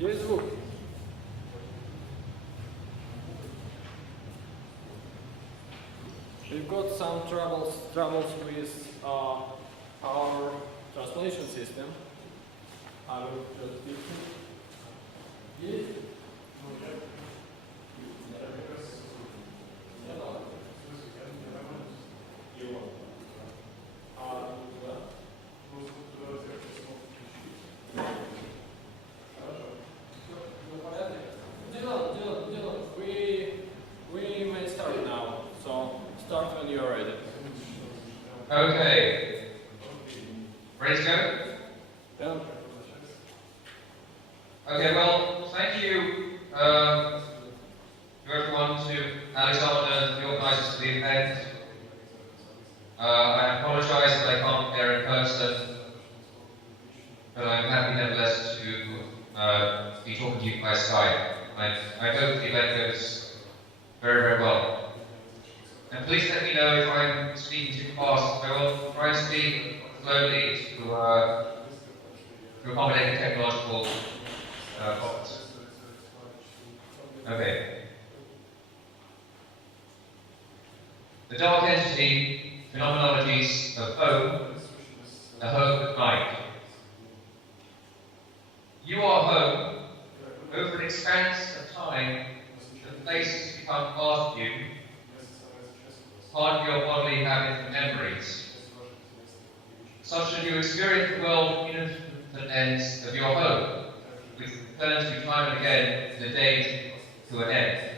Есть звук? We've got some troubles with our translation system. I will just fix it. Есть? We may start now, so start when you're ready. Okay. Ready to go? Yeah. Okay, well, thank you to everyone, to Alexander, the organisers of the event. I apologise that I can't be there in person, but I'm happy nevertheless to be talking to you by Skype. I hope the event goes very, very well. And please let me know if I'm speaking too fast. I will try and speak slowly to accommodate the technological problems. Okay. The dark entity, phenomenologies of home, the home at night. You are home. Over an expanse of time, the places become part of you, part of your bodily habits and memories, such that you experience the world in the lens of your home, which returns you time and again in the day to an end.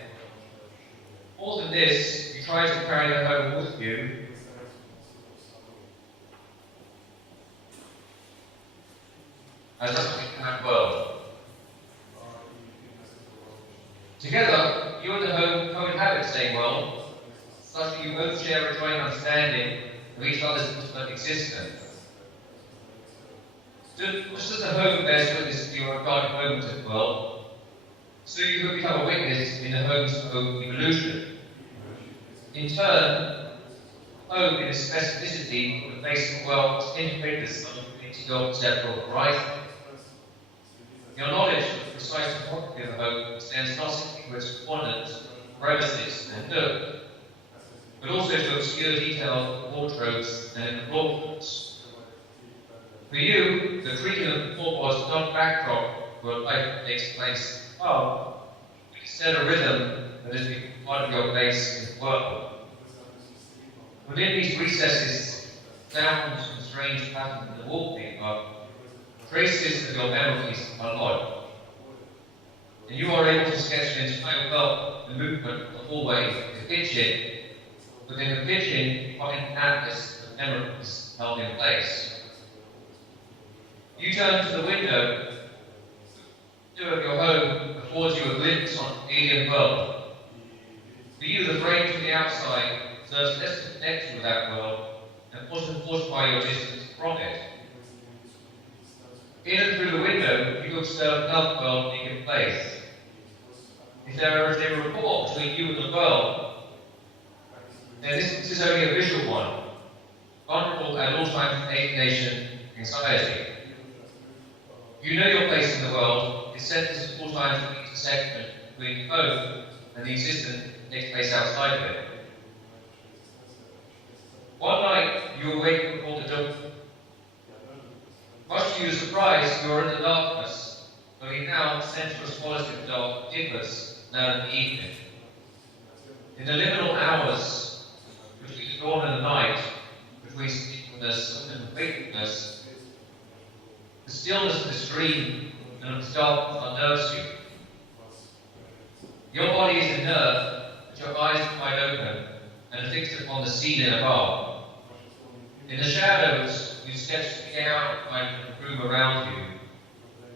More than this, you try to carry the home with you as a that world. Together, you and the home co-inhabit the same world, such that you both share a joint understanding of each other's intimate existence. Just as the home bears witness to your regarded moment of the world, so you have become a witness in the home's own evolution. In turn, home in its specificity of the place of the world is integrated into your perceptual horizon. Your knowledge of the precise topography of the home extends not simply to its coordinates, crevices, and dirt, but also to obscure details of wardrobes and embroideries. For you, the treatment of the floorboards is not a backdrop to a life that takes place above, but instead a rhythm that has become part of your place in the world. Within these recesses, sounds and strange patterns in the wallpaper, traces of your memories are lodged. And you are able to sketch an entire world, the movement of the hallway, the kitchen. Within the kitchen, you find an atlas of memories held in place. You turn to the window. The window of your home affords you a glimpse on an alien world. For you, the frame from the outside serves less to connect you with that world and fortify your distance from it. In and through the window, you observe another world being in place. If there is a rapport between you and the world, then this is only a visual one, vulnerable at all times to alienation, anxiety. You know your place in the world is sentenced at all times to the intersection between home and the existence that takes place outside of it. One night, you awake before the dawn. Much to your surprise, you are in the darkness, only now the sensuous quality of the dark differs now in the evening. In the liminal hours between the dawn and the night, between sleepiness and wakefulness, the stillness of this dream and of the darkness unnerves you. Your body is inert, but your eyes are wide open and fixed upon the ceiling above. In the shadows, you sketch the outline of the room around you.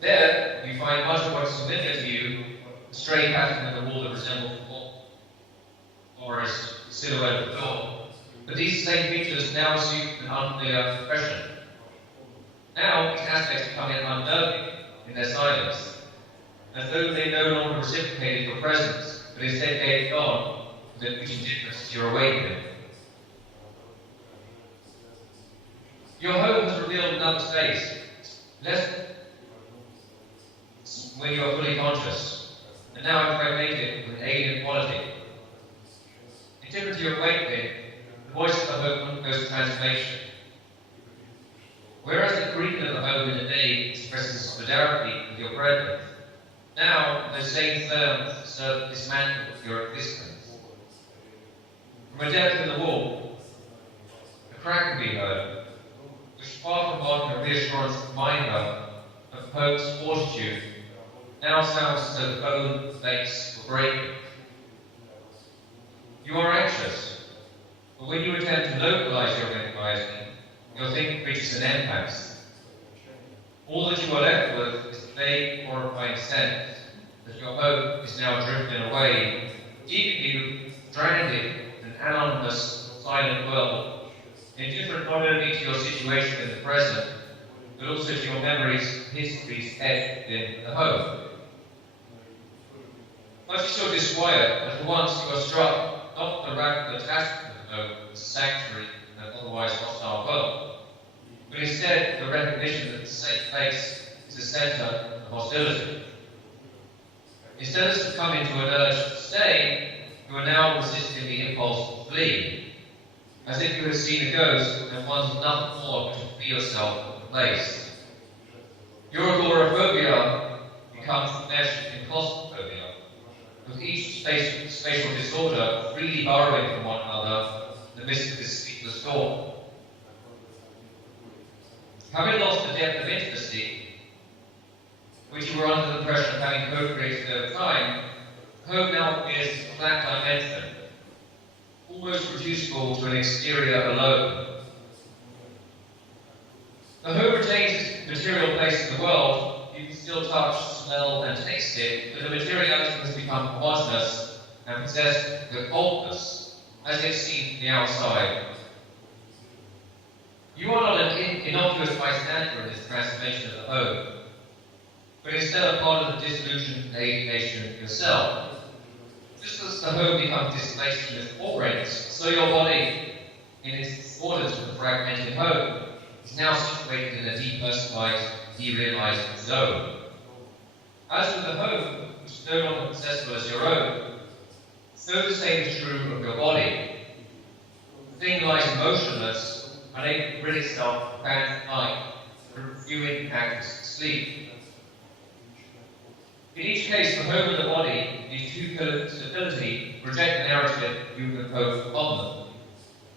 There, you find much of what is familiar to you, the stray pattern in the wall that resembles the forest silhouette of the door. But these same features now assume an unfamiliar expression. Now, these aspects become unnerving in their silence, as though they no longer reciprocated your presence, but instead gave on with a beauty difference to your awakening. Your home has revealed another space, less when you are fully conscious, and now impregnated with alien quality. In different to your awakening, the voice of the home undergoes transformation. Whereas the greeting of the home in the day expresses solidarity with your brethren, now those same terms serve to dismantle your existence. From a depth in the wall, a crack can be heard, which far from marking a reassurance reminder of hope's fortitude, now sounds as though the bone flakes were breaking. You are anxious, but when you attempt to localize your anxiety, your thinking reaches an impasse. All that you are left with is the vague, horrifying sense that your hope is now drifting away, keeping you stranded in an anonymous, silent world, indifferent not only to your situation in the present, but also to your memories and histories etched in the home. Much is your disquiet, and for once you are struck not with the radical attachment to the home as a sanctuary in an otherwise hostile world, but instead the recognition that the safe place is the centre of hostility. Instead of succumbing to an urge to stay, you are now resisting the impulse to flee, as if you had seen a ghost and wanted nothing more but to free yourself of the place. Your agoraphobia becomes meshed in claustrophobia, with each spatial disorder freely borrowing from one another in the midst of this sleepless storm. Having lost the depth of intimacy, which you were under the impression of having co-created over time, hope now appears as a flat dimension, almost reducible to an exterior alone. The home retains its material place in the world. You can still touch, smell, and taste it, but the materiality has become homogeneous and possessed with coldness, as if seen from the outside. You are not an innocuous bystander in this transformation of the home, but instead a part of the dissolution and alienation yourself. Just as the home becomes displaced from its forerunners, so your body, in its disorder to the fragmented home, is now situated in a depersonalized, derealized zone. As with the home, which is no longer accessible as your own, so the same is true of your body. The thing lies motionless, unable to rid itself of bad night, reviewing acts of sleep. In each case, the home and the body, these two pillars of stability, project the narrative you impose upon them.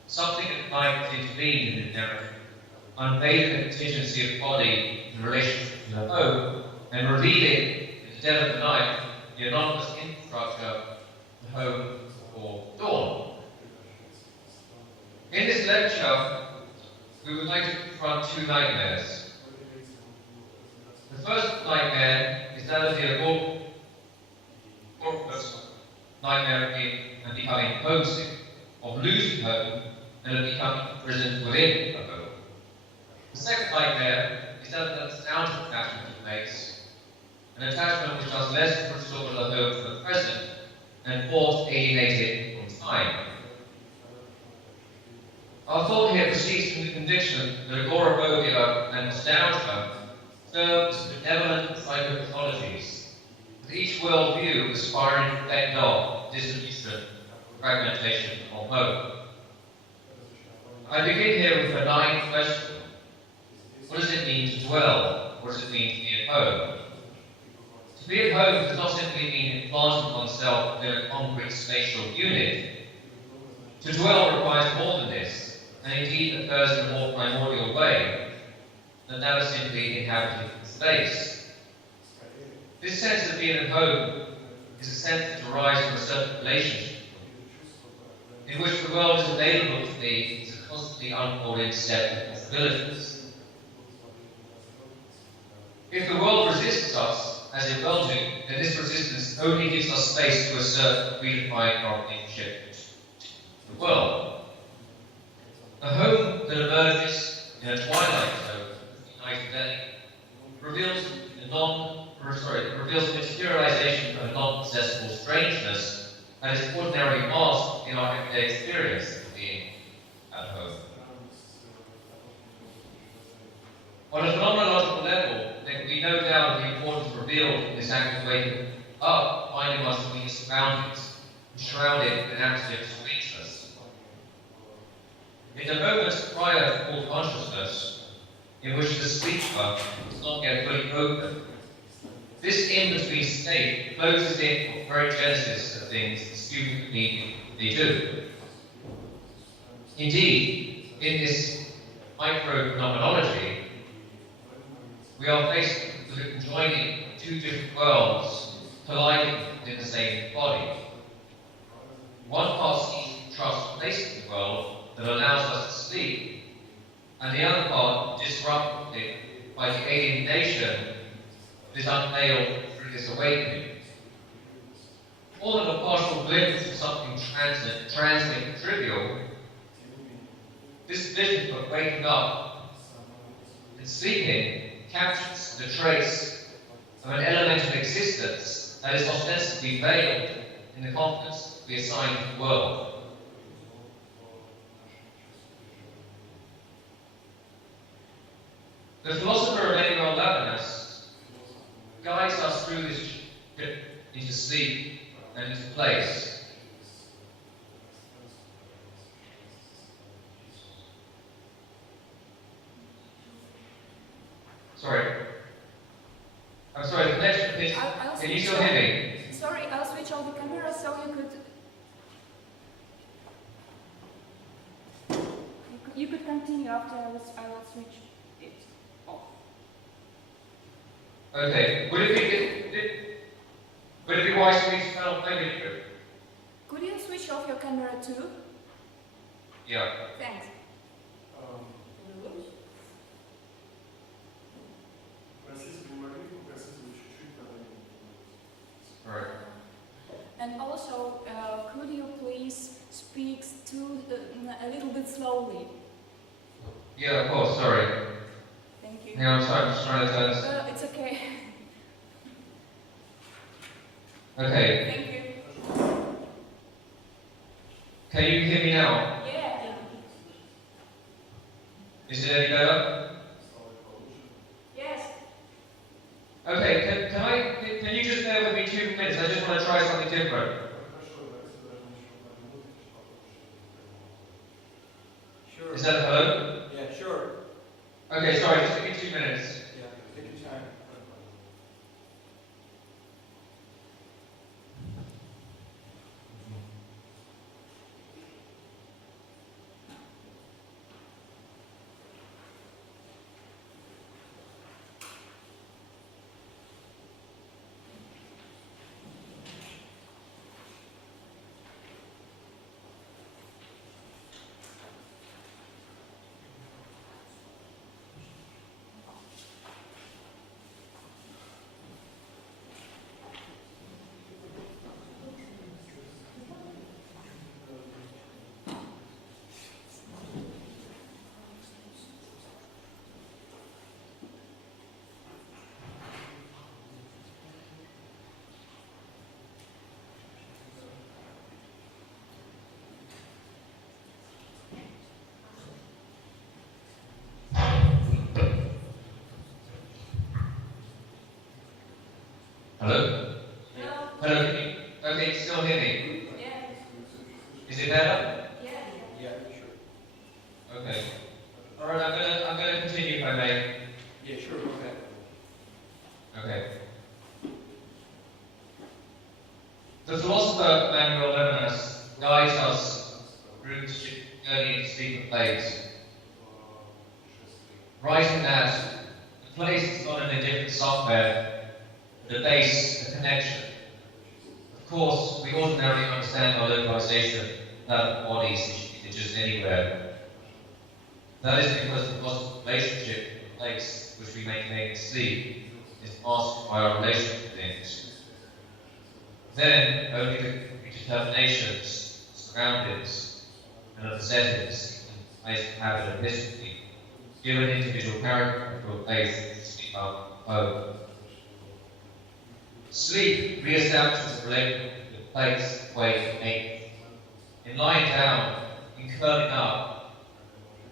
Something at night intervened in the narrative, unveiling the contingency of body in relationship to the home, and revealing, in the dead of the night, the anonymous infrastructure of the home or dawn. In this lecture, we would like to confront two nightmares. The first nightmare is that of the amorphous nightmare of being and becoming homesick, of losing home, and of becoming imprisoned within a home. The second nightmare is that of the nostalgic attachment it makes, an attachment which does less to restore the home for the present and more to alienate it from time. Our thought here proceeds from the conviction that agoraphobia and nostalgia serve as benevolent psychopathologies, with each worldview aspiring to fend off dissolution, fragmentation, or hope. I begin here with a benign question. What does it mean to dwell? What does it mean to be at home? To be at home does not simply mean implanting oneself in a concrete spatial unit. To dwell requires more than this, and indeed occurs in a more primordial way than that of simply inhabiting space. This sense of being at home is a sense that derives from a certain relationship, in which the world is available to me as a constantly unfolding set of possibilities. If the world resists us, as it will do, then this resistance only gives us space to assert predefined our relationship to the world. A home that emerges in a twilight zone of the night day reveals the materialization of a non-possessible strangeness that is ordinarily masked in our everyday experience of being at home. On a phenomenological level, there can we no doubt the importance revealed in this act of waking up, finding us in these surroundings, shrouded in an atmosphere of speechless. In the moments prior to full consciousness, in which the sleeper is not yet fully open, this in-between state closes in the very genesis of things the student immediately do. Indeed, in this micro-phenomenology, we are faced with conjoining two different worlds colliding in the same body. One part sees trust placed in the world that allows us to sleep, and the other part disrupted by the alienation that is unveiled through this awakening. More than a partial glimpse of something transient and trivial, this vision of waking up and sleeping captures the trace of an elemental existence that is ostensibly veiled in the confidence we assign to the world. The philosopher Emmanuel Levinas guides us through this trip into sleep and into place. I'm sorry, the connection is... Can you still hear me? Sorry, I'll switch on the camera so you could continue after I will switch it off. Okay. Would it be wise for me to turn off my video? Could you switch off your camera too? Yeah. Thanks. Right. And also, could you please speak a little bit slowly? Yeah, of course, sorry. Thank you. Yeah, I'm sorry, I'm just trying to turn this. It's okay. Okay. Thank you. Can you hear me now? Yeah. Is it any better? Yes. Okay, can you just bear with me 2 minutes? I just want to try something different. Sure. Is that hello? Yeah, sure. Okay, sorry, just give me 2 minutes. Yeah, take your time. Hello? Hello, can you... Okay, you still hear me? Yeah. Is it better? Yeah. Yeah, sure. Okay. Alright, I'm gonna continue if I may. Yeah, sure, go ahead. Okay. The philosopher Emmanuel Levinas guides us through the journey into sleep and place, writing that the place is not an indifferent somewhere, but a base, a connection. Of course, we ordinarily understand our localization without bodies just anywhere. That is because the possible relationship with the place which we maintain in sleep is masked by our relation to things. Then only the determinations, surroundings, and of the settings in place of habit and history give an individual character to a place to sleep up home. Sleep reestablishes a relationship with place, weight, and nature. In lying down, in curling up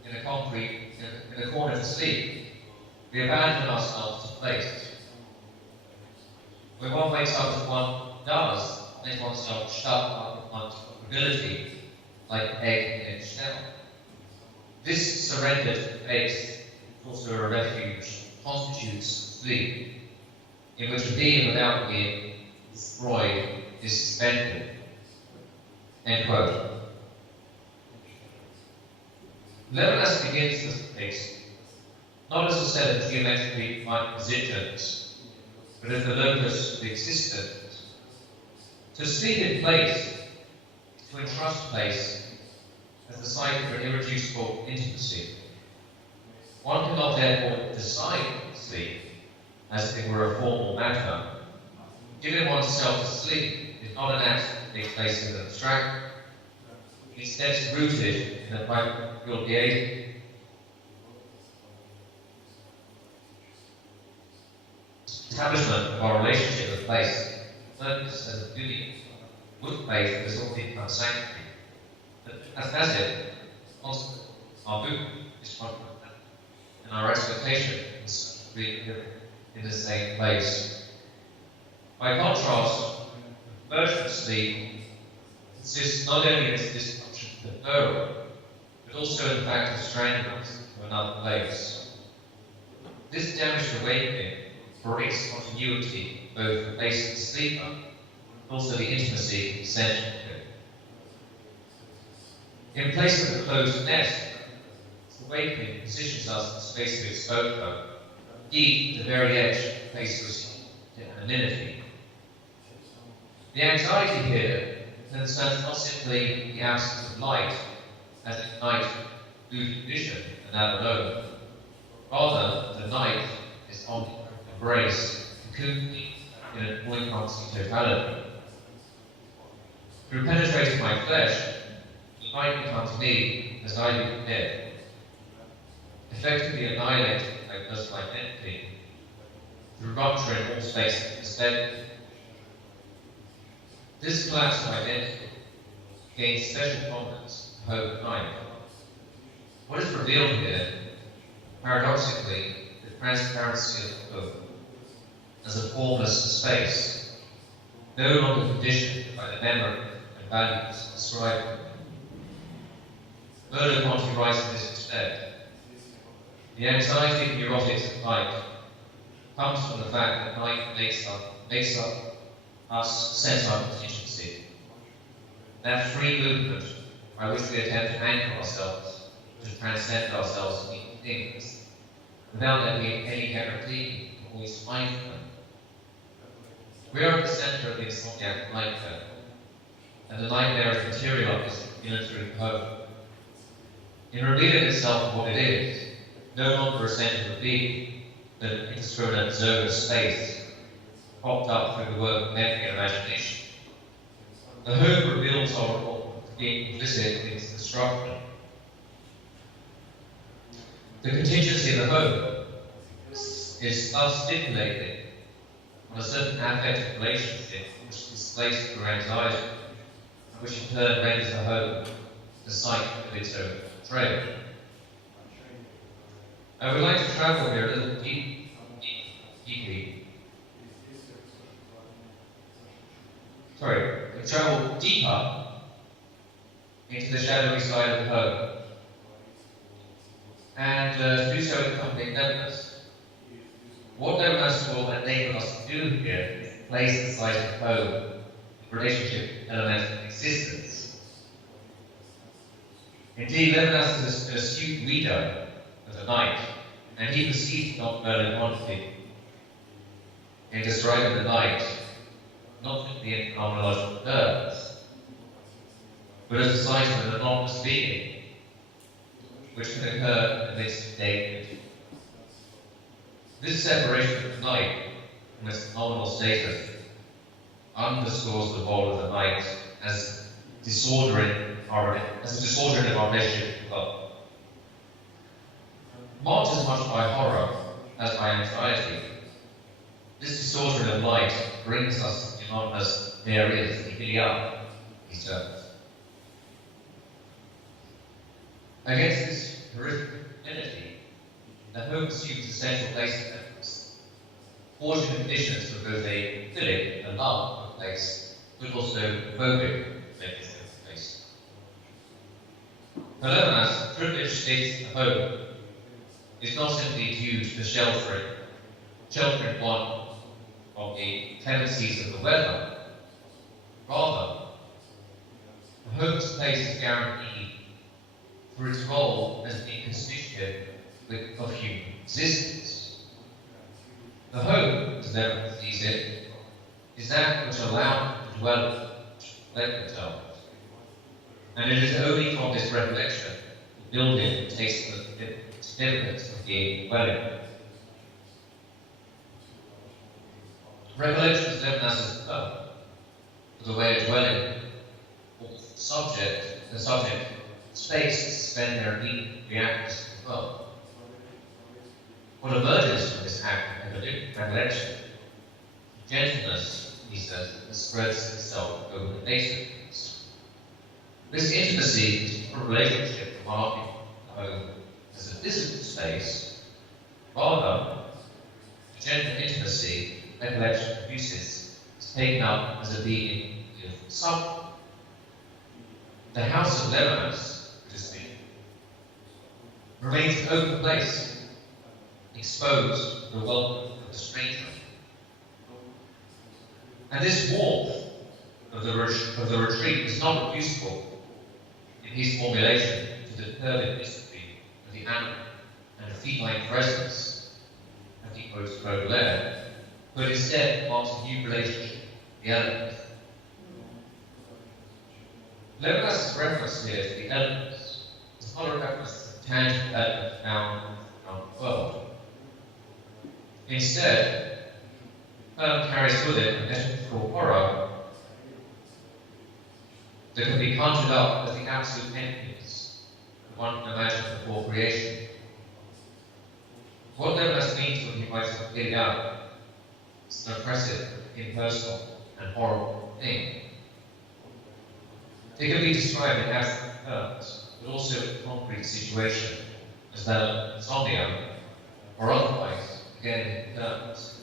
in a concrete in a corner to sleep, we abandon ourselves to place. When one wakes up as one does, let oneself shut up in one's ability like an egg in its shell. This surrender to face, also a refuge, constitutes sleep, in which a being without being destroyed is suspended. End quote. Levinas begins this space not as a set of geometrically defined positions, but as the locus of existence. To sleep in place is to entrust place as the site for irreducible intimacy. One cannot therefore decide sleep as if it were a formal matter. Giving oneself to sleep is not an act that takes place in the abstract. Instead, it's rooted in the practical behavior. Establishment of our relationship with place, purpose as a duty, with faith has all become sanctity. But as it, constant, our movement is constant, and our expectation is to be in the same place. By contrast, conversion sleep consists not only in its dysfunction to deferral, but also in the fact of stranding us to another place. This damaged awakening brings continuity, both the place of the sleeper, and also the intimacy essential to it. In place of the closed nest, this awakening positions us in the space of exposure, indeed the very edge of the place of anonymity. The anxiety here concerns not simply the absence of light, as at night losing vision and that alone. Rather, the night is embrace, cocooned in an all-encompassing totality. Through penetrating my flesh, the night becomes me as I become dead, effectively annihilated by personal identity, through rupture in all space and perspective. This collapse of identity gains special prominence in hope at night. What is revealed here, paradoxically, the transparency of hope as a formless space, no longer conditioned by the memory and values described. Merleau-Ponty writes in this respect, the anxiety and neurotics of night comes from the fact that night makes up us set up contingency. That free movement by which we attempt to anchor ourselves, to transcend ourselves in things, without there being any guarantee to always find them. We are at the center of the insomniac nightmare, and the nightmare is materialized in a true hope. In revealing itself for what it is, no longer a center of being, but an indiscriminate zone of space, propped up through the work of memory and imagination. The hope reveals our role of being implicit in its destruction. The contingency of the hope is thus stipulated on a certain affective relationship which displaces through anxiety, which in turn renders the hope the site of its own betrayal. I would like to travel here a little travel deeper into the shadowy side of the hope, and do so in company of Levinas. What Levinas will enable us to do here is place the site of hope in relationship to elemental existence. Indeed, Levinas is an astute reader of the night, and he perceived not Merleau-Ponty in describing the night, not simply in phenomenological terms, but as a site of an anomalous being, which can occur in the midst of day. This separation of the night from its phenomenal status underscores the role of the night as a disorder in our relationship with God. Marked as much by horror as by anxiety, this distortion of light brings us to anonymous areas, ilia, he says. Against this horrific infinity, the hope assumes a central place of emphasis. fortunate conditions for both a feeling and love of a place, but also phobic of a place. For Logos, the privileged state of home is not simply due to the sheltering one of the tendencies of the weather. Rather, the home's place is guaranteed for its role as being constitutive of human existence. The home, as Logos sees it, is that which allowed the dweller to reflect themselves. And it is only from this recollection that the building takes the significance of being dwelling. Recollection is known as the verb, for the way of dwelling, or the subject, space to spend their immediate reactions to the world. What emerges from this act of recollection, gentleness, he says, that spreads itself over the basic things. This intimacy is a relationship marking the home as a physical space, rather, the gentle intimacy recollection produces is taken up as a being of something. The house of Logos, so to speak, remains an open place, exposed to the welcome of the stranger. And this warmth of the retreat is not reducible in his formulation to the turbid mystery of the animal and the feline presence, as he quotes Baudelaire, but instead marks a new relationship with the element. Logos' reference here to the elements is not a reference to the tangible element found around the world. Instead, carries with it a metaphorical horror that can be conjured up as the absolute emptiness that one can imagine before creation. What Logos means when he writes of Иллюминации, it's an oppressive, impersonal, and horrible thing. It can be described in abstract terms, but also in a concrete situation, as that of insomnia, or otherwise, again in terms,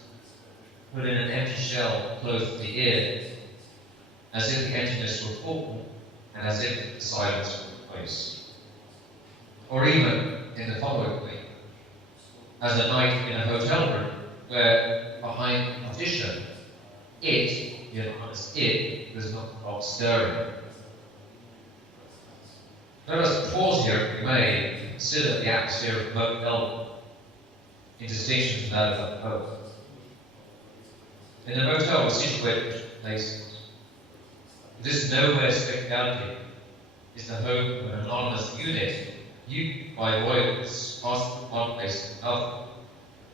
put in an empty shell close to the ear, as if the emptiness were full, and as if the silence were replaced. Or even in the following way, as a night in a hotel room, where behind the partition, it does not stop stirring. Let us pause here, if we may, to consider the atmosphere of motel in distinction to that of the home. In the motel, we're situated in places. This nowhere spectacularity is the home of an anonymous unit, used by voyagers passing from one place to another,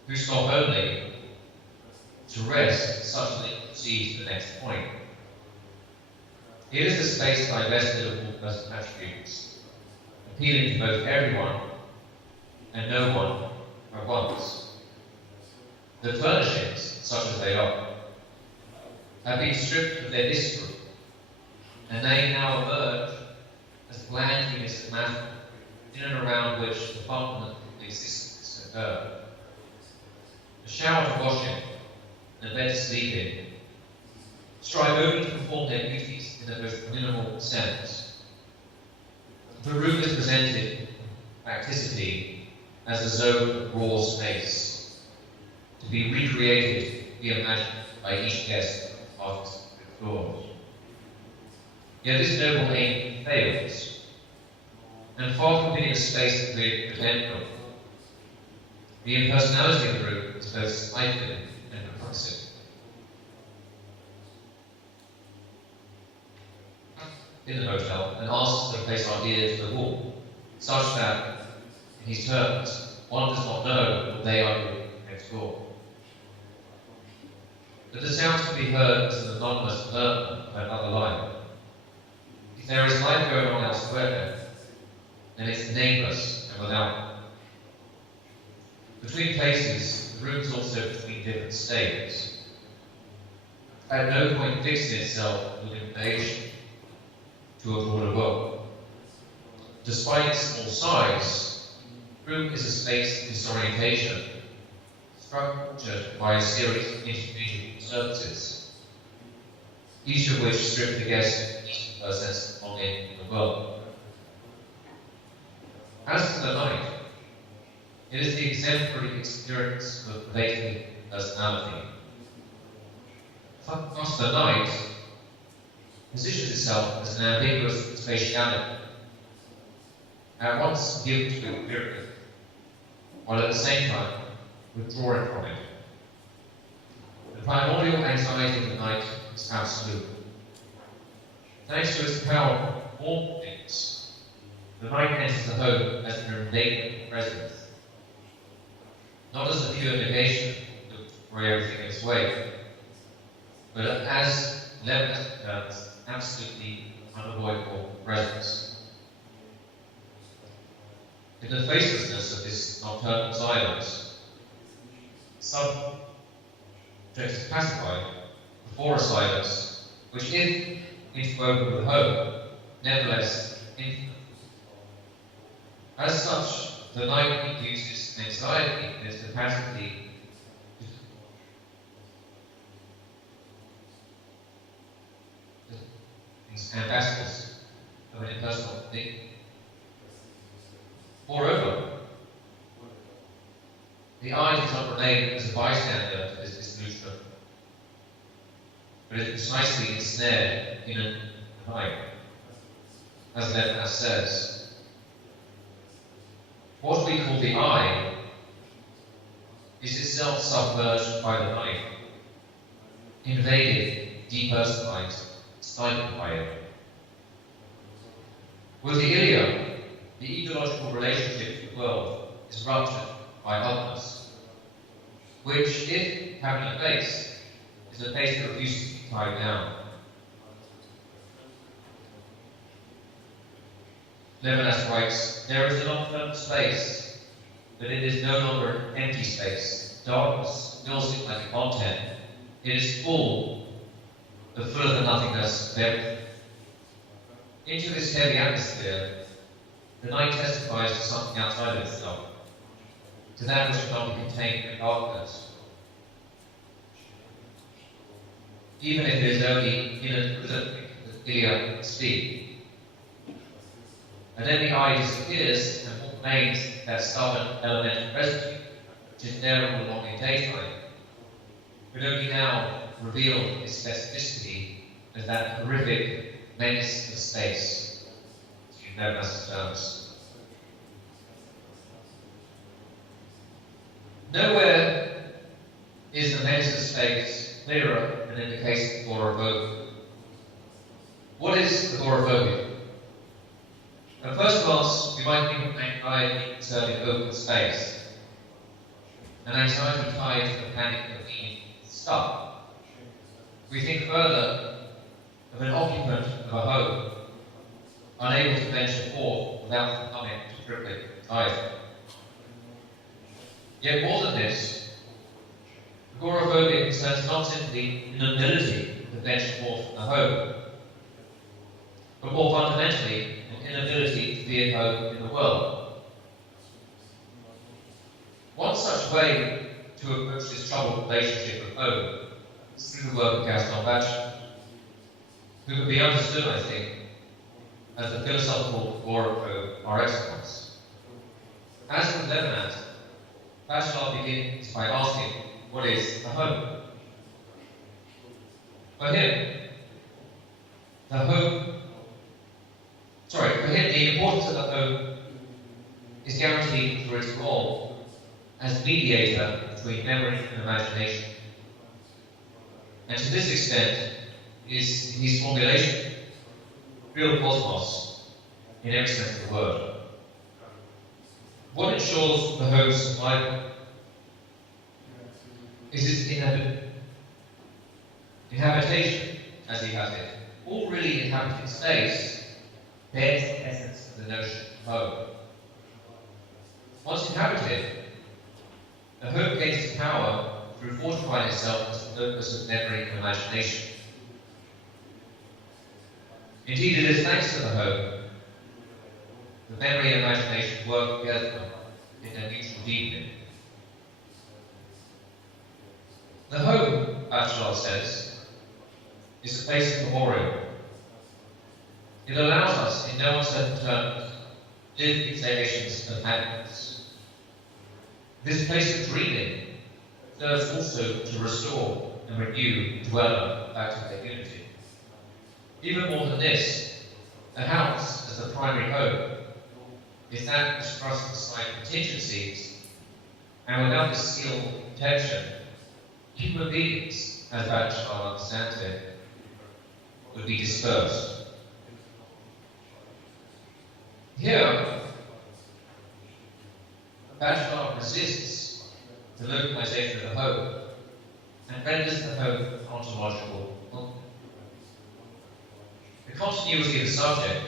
who stop only to rest such that they can proceed to the next point. It is a space divested of all personal attributes, appealing to both everyone and no one at once. The furnishings, such as they are, have been stripped of their history, and they now emerge as bland units of matter in and around which the fundamental existence occur. A shower to wash in and a bed to sleep in strive only to perform their duties in the most minimal sense. The room is presented in practicity as a zone of raw space, to be recreated, reimagined by each guest of the floors. Yet this noble aim fails, and far from being a space to be pretended, the impersonality of the room is both stifling and repulsive. In the hotel, and asks to place our ear to the wall, such that, in his terms, one does not know what they are doing next door. But the sounds can be heard as an anonymous murmur of another life. If there is life going on elsewhere, then it's nameless and without. Between places, the room is also between different states. At no point fixing itself with invasion to a broader world. Despite its small size, the room is a space of disorientation, structured by a series of intermediate services, each of which strip the guest of a sense of belonging in the world. As to the night, it is the exemplary experience of a pervading personality. Thus, the night positions itself as an ambiguous spatiality, at once given to the period, while at the same time withdrawing from it. The primordial anxiety of the night is absolute. Thanks to its power to form things, the night enters the home as an invading presence, not as a pure negation where everything is way, but as Levin's absolutely unavoidable presence. In the facelessness of this nocturnal silence, subjects are pacified before a silence which, if interwoven with home, nevertheless infinite. As such, the night induces anxiety in its capacity ambassadors of an impersonal thing. Moreover, the eye does not remain as a bystander to this dissolution, but is precisely ensnared in an eye. As Levinas says, what we call the eye is itself submerged by the night, invaded, depersonalized, stifled by it. With the ilia, the ecological relationship to the world is ruptured by otherness, which, if having a base, is a base that refuses to be tied down. Levinas writes, there is a nocturnal space, but it is no longer an empty space. Darkness fills it like a content. It is full, but full of the nothingness of everything. Into this heavy atmosphere, the night testifies to something outside of itself, to that which cannot be contained in darkness. Even if it is only inadvertently that ilia speak. And then the eye disappears and what remains that stubborn elemental residue, which is there all along in daytime, but only now reveal its specificity as that horrific menace of space, to use Levinas' terms. Nowhere is the menace of space clearer than in the case of agoraphobia. What is agoraphobia? At first glance, we might think of anxiety concerning open space, an anxiety tied to the panic of being stuck. We think further of an occupant of a home, unable to venture forth without succumbing to crippling anxiety. Yet more than this, agoraphobia concerns not simply an inability to venture forth from the home, but more fundamentally, an inability to be at home in the world. One such way to approach this troubled relationship with home is through the work of Gaston Bachelard, who could be understood, I think, as the philosophical agoraphobe par excellence. As with Levinas, Bachelard begins by asking, what is a home? For him, the importance of the home is guaranteed through its role as mediator between memory and imagination. And to this extent, is his formulation, real cosmos, in every sense of the word. What ensures the home's survival is its inhabitation, as he has it. All really inhabited space bears the essence of the notion of home. Once inhabited, the home gains its power through fortifying itself as the locus of memory and imagination. Indeed, it is thanks to the home that memory and imagination work together in their mutual deepening. The home, Bachelard says, is a place of memorial. It allows us, in no uncertain terms, to live exhalations of happiness. This place of dreaming serves also to restore and renew the dweller back to their unity. Even more than this, the house as the primary home is that which thrusts aside contingencies, and without this skilled protection, human beings, as Bachelard understands it, would be dispersed. Here, Bachelard resists the localization of the home and renders the home ontological. The continuity of the subject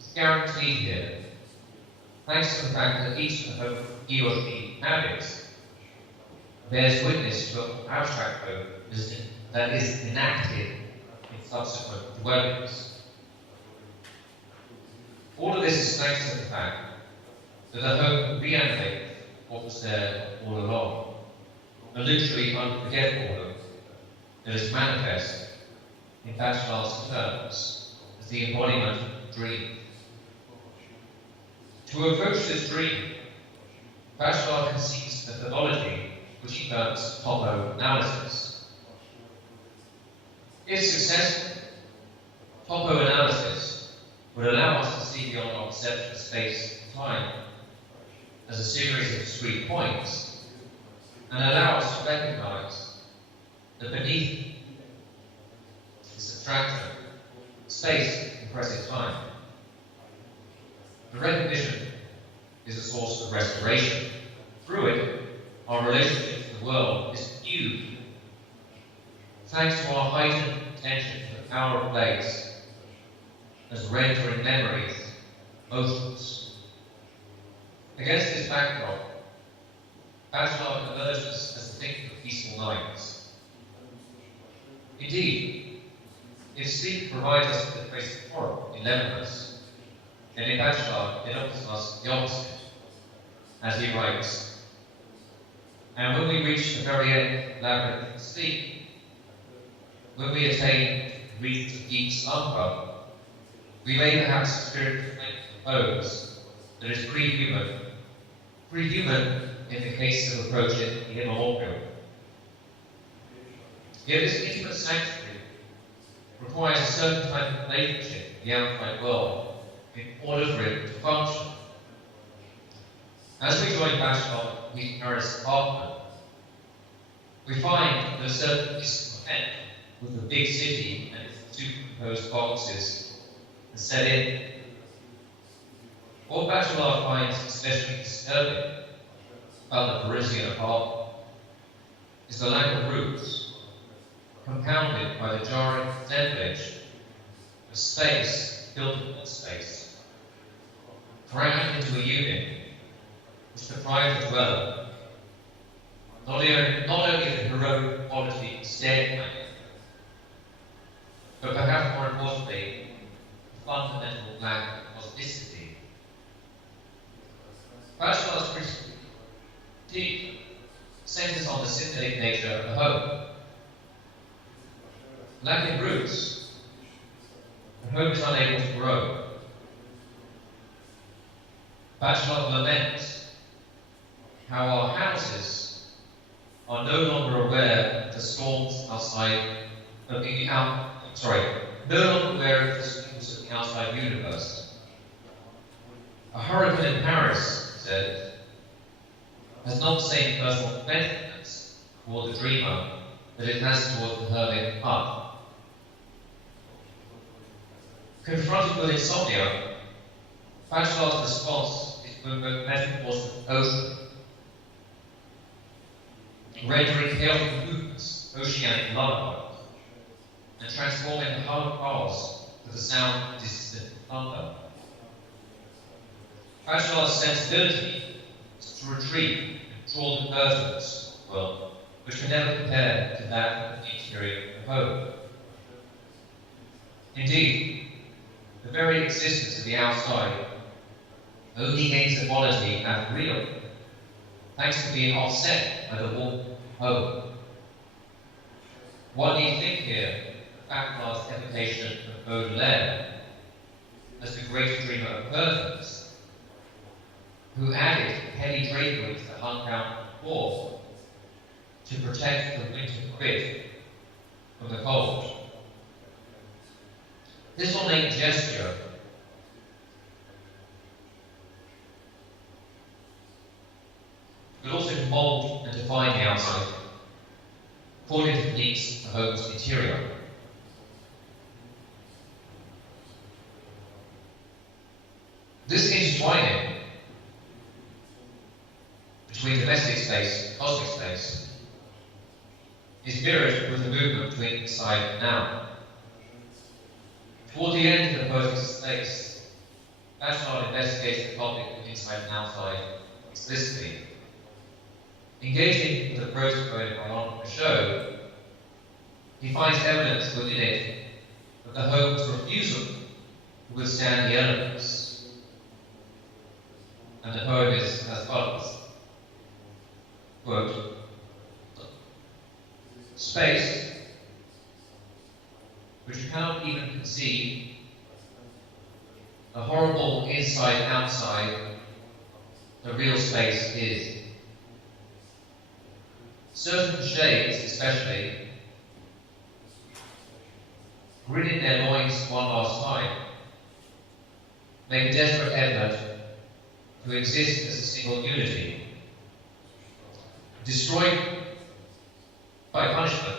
is guaranteed here, thanks to the fact that each of the home he or she inhabits bears witness to an abstract home that is enacted in subsequent dwellings. All of this is thanks to the fact that the home reanimates what was there all along, a literally unforgettable home that is manifest in Bachelard's terms as the embodiment of dream. To approach this dream, Bachelard conceives the phenomenology which he terms topo-analysis. If successful, topo-analysis would allow us to see beyond our perception of space and time as a series of discrete points, and allow us to recognize that beneath this abstraction, space compressing time. The recognition is a source of restoration. Through it, our relationship to the world is renewed, thanks to our heightened attention to the power of place as rendering memories motionless. Against this backdrop, Bachelard emerges as a thinker of peaceful minds. Indeed, if sleep provides us with a trace of horror in Levinas, then in Bachelard it offers us the opposite, as he writes. And when we reach the very end of labyrinth of sleep, when we attain the regions of deep slumber, we may perhaps experience a repose that is pre-human in the case of approaching the immemorial. Yet this intimate sanctuary requires a certain type of relationship with the outside world in order for it to function. As we join Bachelard in his Paris apartment, we find that a certain discontent with the big city and its superimposed boxes has set in. What Bachelard finds especially disturbing about the Parisian apartment is the lack of roots, compounded by the jarring assemblage of space built upon space, crammed into a unit which deprives the dweller not only of the heroic quality of staircase, but perhaps more importantly, the fundamental lack of plasticity. Bachelard's critique centers on the synthetic nature of the home. Lacking roots, the home is unable to grow. Bachelard laments how our houses are no longer aware of the storms outside of the no longer aware of the storms of the outside universe. A hurricane in Paris, he said, has not the same personal benefits toward the dreamer that it has toward the hermit hut. Confronted with insomnia, Bachelard's response is to invoke metaphors of the ocean, rendering chaotic movements oceanic lullabies, and transforming the hum of cars to the sound of distant thunder. Bachelard's sensibility is to retreat and draw the curtains of the world, which can never compare to that of the interior of the home. Indeed, the very existence of the outside only gains a quality as real, thanks to being offset by the warmth of home. What do you think here of Bachelor's evocation of Baudelaire as the great dreamer of curtains, who added heavy draperies that hung down the wall to protect the winter quid from the cold? This ornate gesture could also mould and define the outside according to the needs of the home's interior. This intertwining between domestic space and cosmic space is mirrored with the movement between inside and out. Toward the end of the poetic space, Bachelard investigates the topic of inside and outside explicitly. Engaging with the prose poem on the show, he finds evidence within it of the home's refusal to withstand the elements. And the poem is as follows. Quote, space, which cannot even conceive the horrible inside-outside the real space is. Certain shades, especially, grin in their loins one last time, make a desperate effort to exist as a single unity. Destroyed by punishment,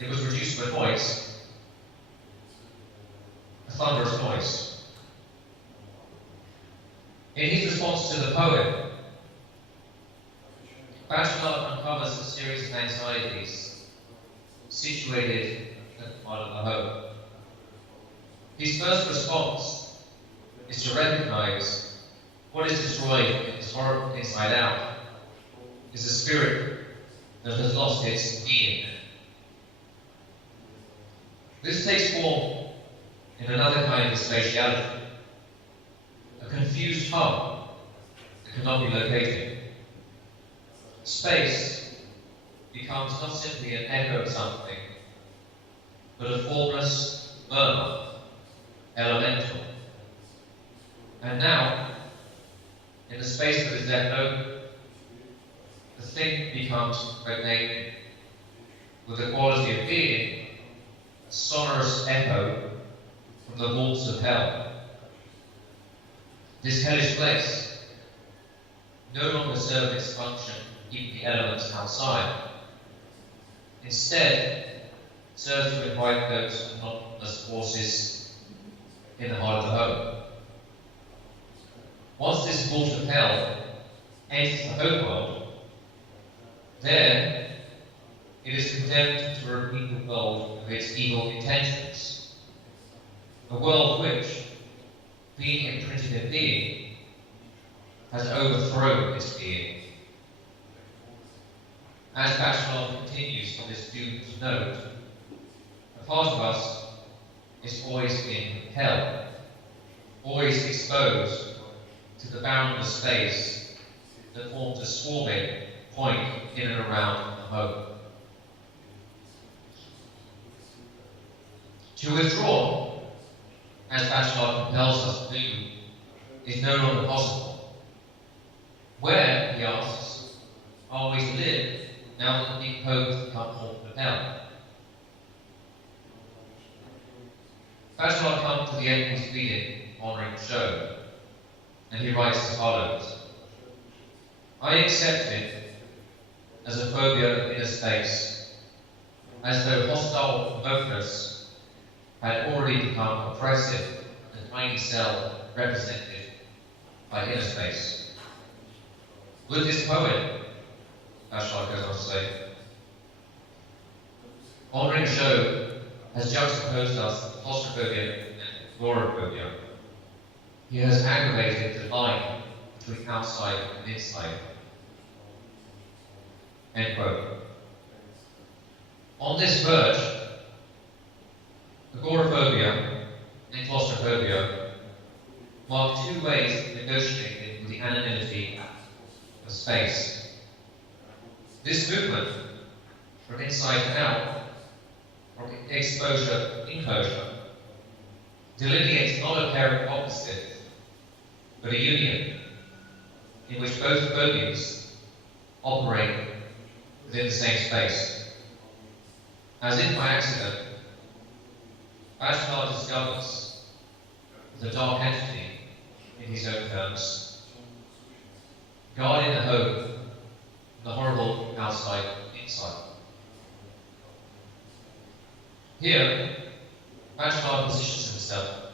it was reduced to a noise, a thunderous noise. In his response to the poem, Bachelard uncovers a series of anxieties situated at the heart of the home. His first response is to recognize what is destroyed in this horrible inside out is a spirit that has lost its being. This takes form in another kind of spatiality, a confused hub that cannot be located. Space becomes not simply an echo of something, but a formless murmur, elemental. And now, in the space that is left open, the thing becomes impregnated with the quality of being, a sonorous echo from the vaults of hell. This hellish place no longer serves its function to keep the elements outside. Instead, serves to invite those anomalous forces in the heart of the home. Once this vault of hell enters the home world, then it is condemned to repeat the world of its evil intentions. A world which, being imprinted in being, has overthrown its being. As Bachelard continues on this doomed note, a part of us is always in hell, always exposed to the boundless space that forms a swarming point in and around the home. To withdraw, as Bachelard compels us to do, is no longer possible. Where, he asks, are we to live now that the big home has become haunt of hell? Bachelard comes to the end of his reading honouring the show, and he writes as follows. I accept it as a phobia of inner space, as though hostile focus had already become oppressive, a tiny cell represented by inner space. With this poem, Bachelard goes on to say, honouring show has juxtaposed us with claustrophobia and agoraphobia. He has aggravated the line between outside and inside. End quote. On this verge, agoraphobia and claustrophobia mark two ways of negotiating with the anonymity of space. This movement from inside to out, from exposure to enclosure, delineates not a pair of opposites, but a union in which both volumes operate within the same space. As if by accident, Bachelard discovers the dark entity, in his own terms, guarding the home from the horrible outside inside. Here, Bachelard positions himself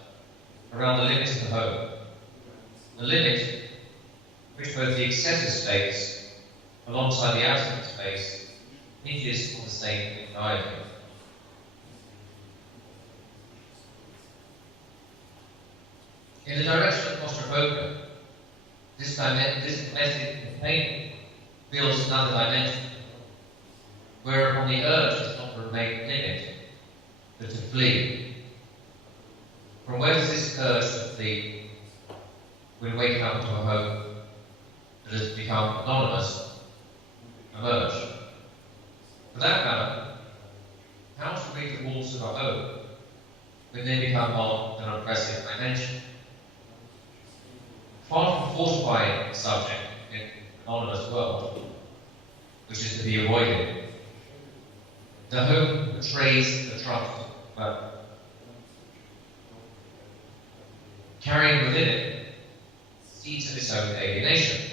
around the limit of the home, the limit which both the excessive space alongside the absent space hinges on the same diagram. In the direction of claustrophobia, this method of pain builds another dimension, whereupon the urge does not remain limit, but to flee. From where does this urge to flee, when waking up into a home that has become anonymous, emerge? For that matter, how to read the walls of a home when they become more an oppressive dimension? Far from fortifying the subject in an anonymous world, which is to be avoided, the home betrays the trust, carrying within it seeds of its own alienation.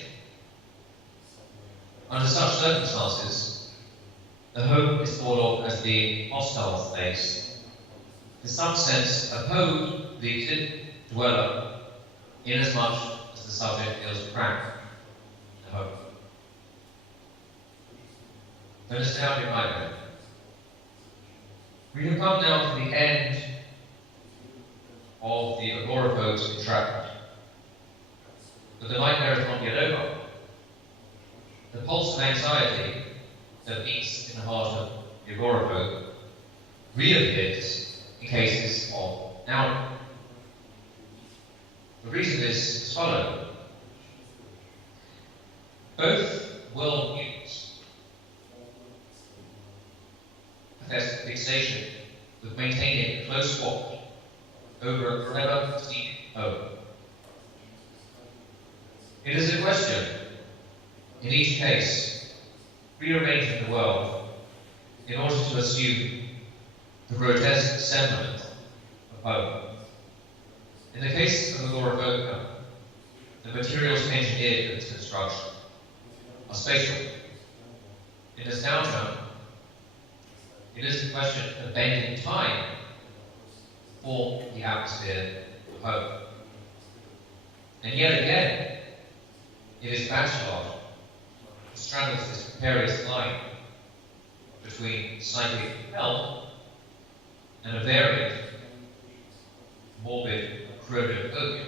Under such circumstances, the home is thought of as the hostile space, in some sense opposed the dweller, inasmuch as the subject feels cramped in the home. Let us now be mindful. We have come now to the end of the agoraphobe's entrapment. But the nightmare is not yet over. The pulse of anxiety that beats in the heart of the agoraphobe reappears in cases of now. The reason is as follows. Both world mutants possess fixation with maintaining a close watch over a forever deep home. It is a question, in each case, rearranging the world in order to assume the grotesque sentiment of home. In the case of agoraphobia, the materials engineered for its construction are spatial. In this downturn, it is a question of bending time for the atmosphere of home. And yet again, it is Bachelard who straddles this precarious line between psychic health and a variant, morbid, chronophobia.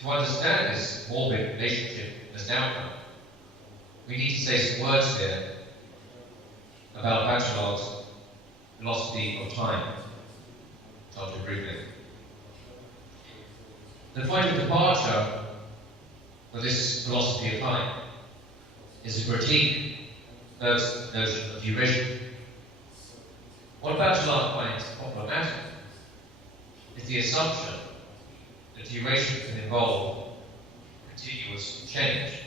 To understand this morbid relationship as downturn, we need to say some words here about Bachelard's philosophy of time. I'll do briefly. The point of departure for this philosophy of time is a critique of the notion of duration. What Bachelard finds problematic is the assumption that duration can involve continuous change.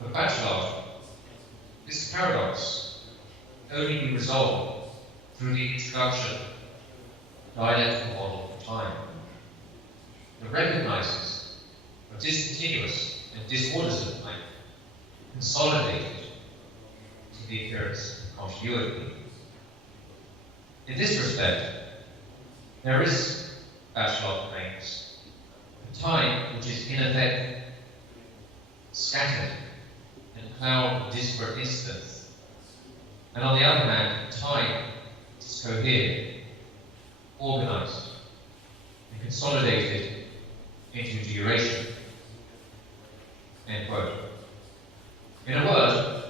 For Bachelard, this paradox can only be resolved through the introduction of a dialectical model of time that recognizes a discontinuous and disordered time consolidated to the appearance of continuity. In this respect, there is, Bachelard claims, a time which is in effect scattered in a cloud of disparate incidents, and on the other hand, time is cohered, organized, and consolidated into duration. End quote. In a word,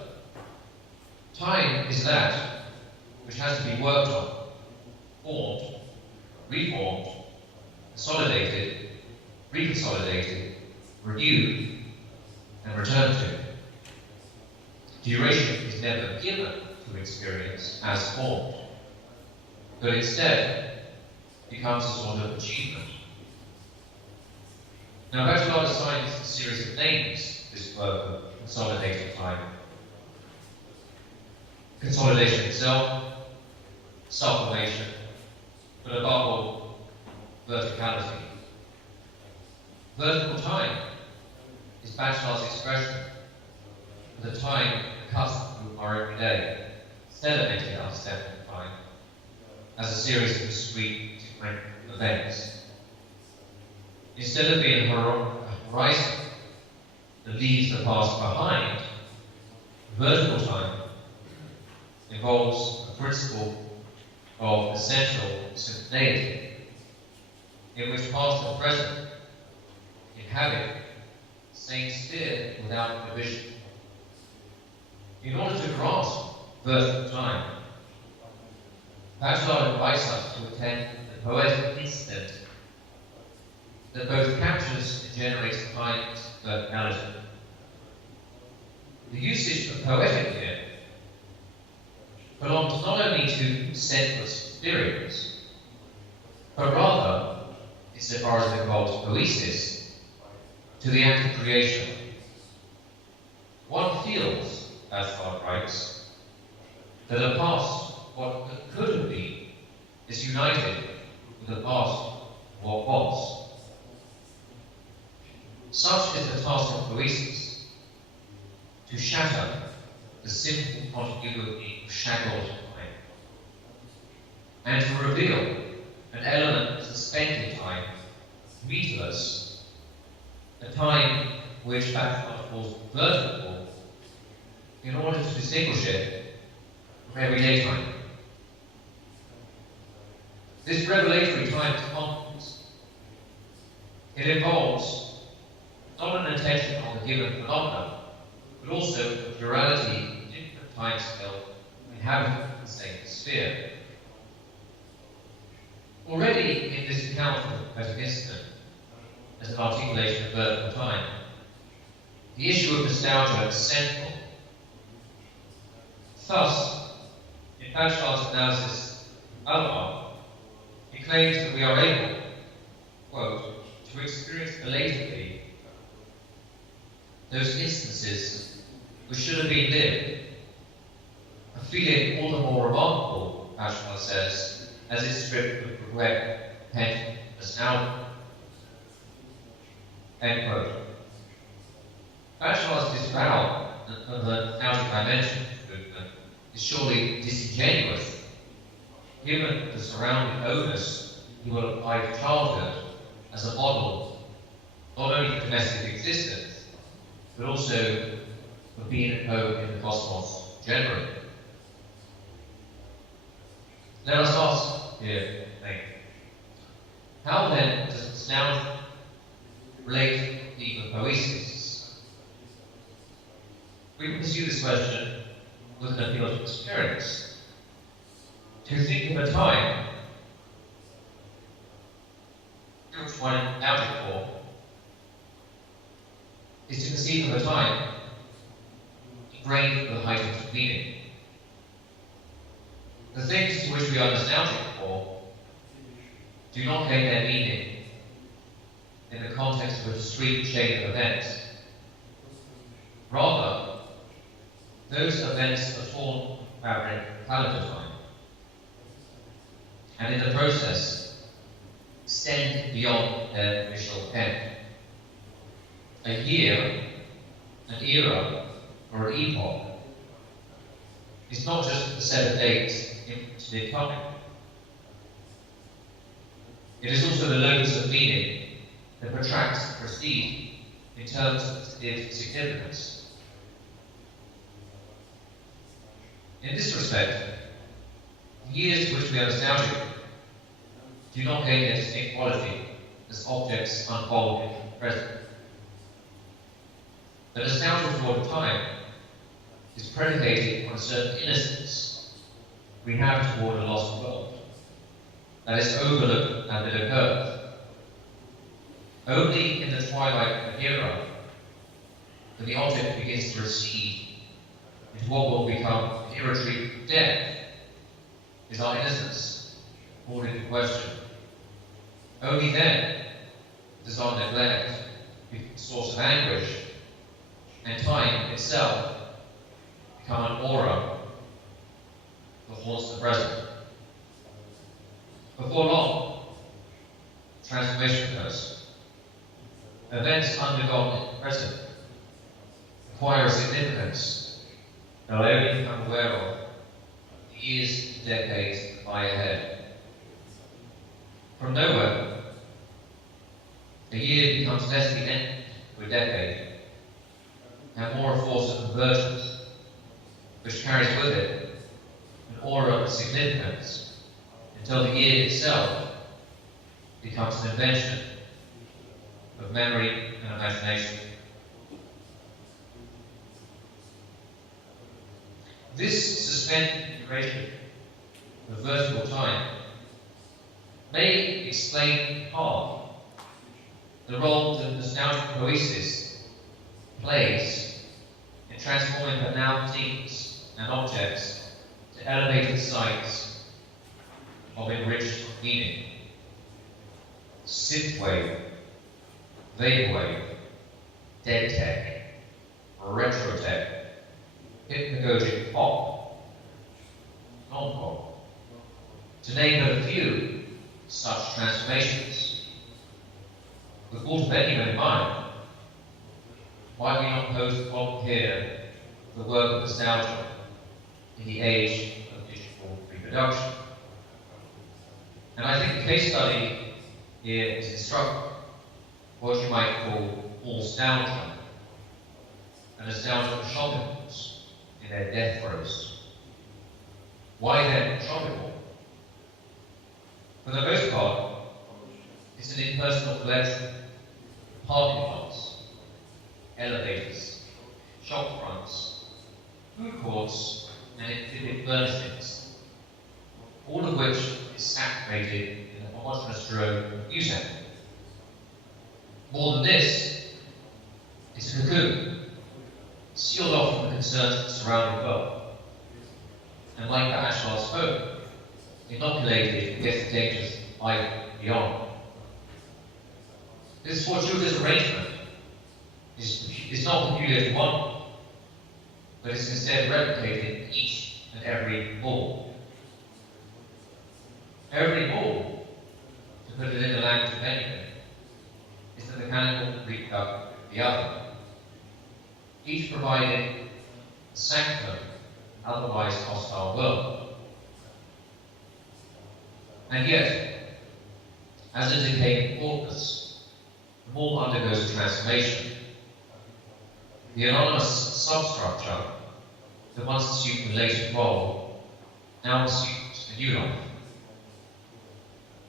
time is that which has to be worked on, formed, reformed, consolidated, reconsolidated, reviewed, and returned to. duration is never given to experience as formed, but instead becomes a sort of achievement. Now, Bachelard assigns a series of names to this work of consolidated time. Consolidation itself, sublimation, but above all, verticality. Vertical time is Bachelard's expression for the time that cuts through our everyday, sedimentated understanding of time as a series of discrete different events. Instead of being a horizon that leaves the past behind, vertical time involves a principle of essential simultaneity, in which past and present inhabit the same sphere without division. In order to grasp vertical time, Bachelard invites us to attend the poetic instant that both captures and generates time's verticality. The usage of poetic here belongs not only to senseless experience, but rather, insofar as it involves poesis, to the act of creation. One feels, as Bachelard writes, that a past, what could have been, is united with the past, what was. Such is the task of poesis, to shatter the simple contiguity of shackled time, and to reveal an element of suspended time, meterless, a time which Bachelard calls vertical, in order to distinguish it from everyday time. This revelatory time is complex. It involves not an attention on the given phenomena, but also the plurality of different time scales inhabiting the same sphere. Already in this account of the poetic incident, as an articulation of vertical time, the issue of nostalgia is central. Thus, in Bachelard's analysis of Alma, he claims that we are able, quote, to experience belatedly those instances which should have been lived, a feeling all the more remarkable, Bachelard says, as it's stripped of regret, pent nostalgia. End quote. Bachelard's disavowal of the nostalgic dimension of the movement is surely disingenuous, given the surrounding onus he will apply to childhood as a model, not only for domestic existence, but also for being at home in the cosmos generally. Let us ask here, how then does nostalgia relate to the theme of poesis? We can pursue this question with an appeal to experience, to think of a time which one accounted for is to conceive of a time ingrained with a heightened meaning. The things to which we are nostalgic for do not gain their meaning in the context of a discrete chain of events. Rather, those events are torn fabric of calendar time, and in the process extend beyond their initial end. A year, an era, or an epoch is not just a set of dates in time. It is also the locus of meaning that protracts the prestige in terms of its significance. In this respect, the years to which we are nostalgic do not gain their distinct quality as objects unfold in the present. The nostalgia toward time is predicated on a certain innocence we have toward a lost world that is overlooked and that occurs. Only in the twilight of an era, when the object begins to recede into what will become an irretrievable death is our innocence called into question. Only then does our neglect become a source of anguish, and time itself become an aura that haunts the present. Before long, transformation occurs. Events undergone in the present acquire a significance that I only become aware of the years and decades that lie ahead. From nowhere, a year becomes less the end of a decade and more a force of convergence, which carries with it an aura of significance until the year itself becomes an invention of memory and imagination. This suspended integration of vertical time may explain in part the role that nostalgic poesis plays in transforming banal themes and objects to elevated sites of enriched meaning. Synthwave, vaporwave, dead tech, retro tech, hypnagogic pop, non-pop, to name but a few such transformations. The thought of anyone in mind, why we not pose the problem here of the work of nostalgia in the age of digital reproduction? And I think the case study here is instructive, what you might call nostalgia, and nostalgia for shopping malls in their death throes. Why then shopping mall? For the most part, it's an impersonal collection of parking lots, elevators, shop fronts, food courts, and exhibit furnishings, all of which is saturated in the homogeneous drone of music. More than this, it's a cocoon, sealed off from the concerns that surround the world, and like the Ashlar spoke, inoculated against the dangers life beyond. This fortuitous arrangement is not peculiar to one, but is instead replicated in each and every mall. Every mall, to put it in the language of anything, is the mechanical reproduct of the other, each providing a sanctum otherwise hostile world. And yet, as a decaying corpus, the mall undergoes a transformation. The anonymous substructure that once assumed a latent role now assumes a new life.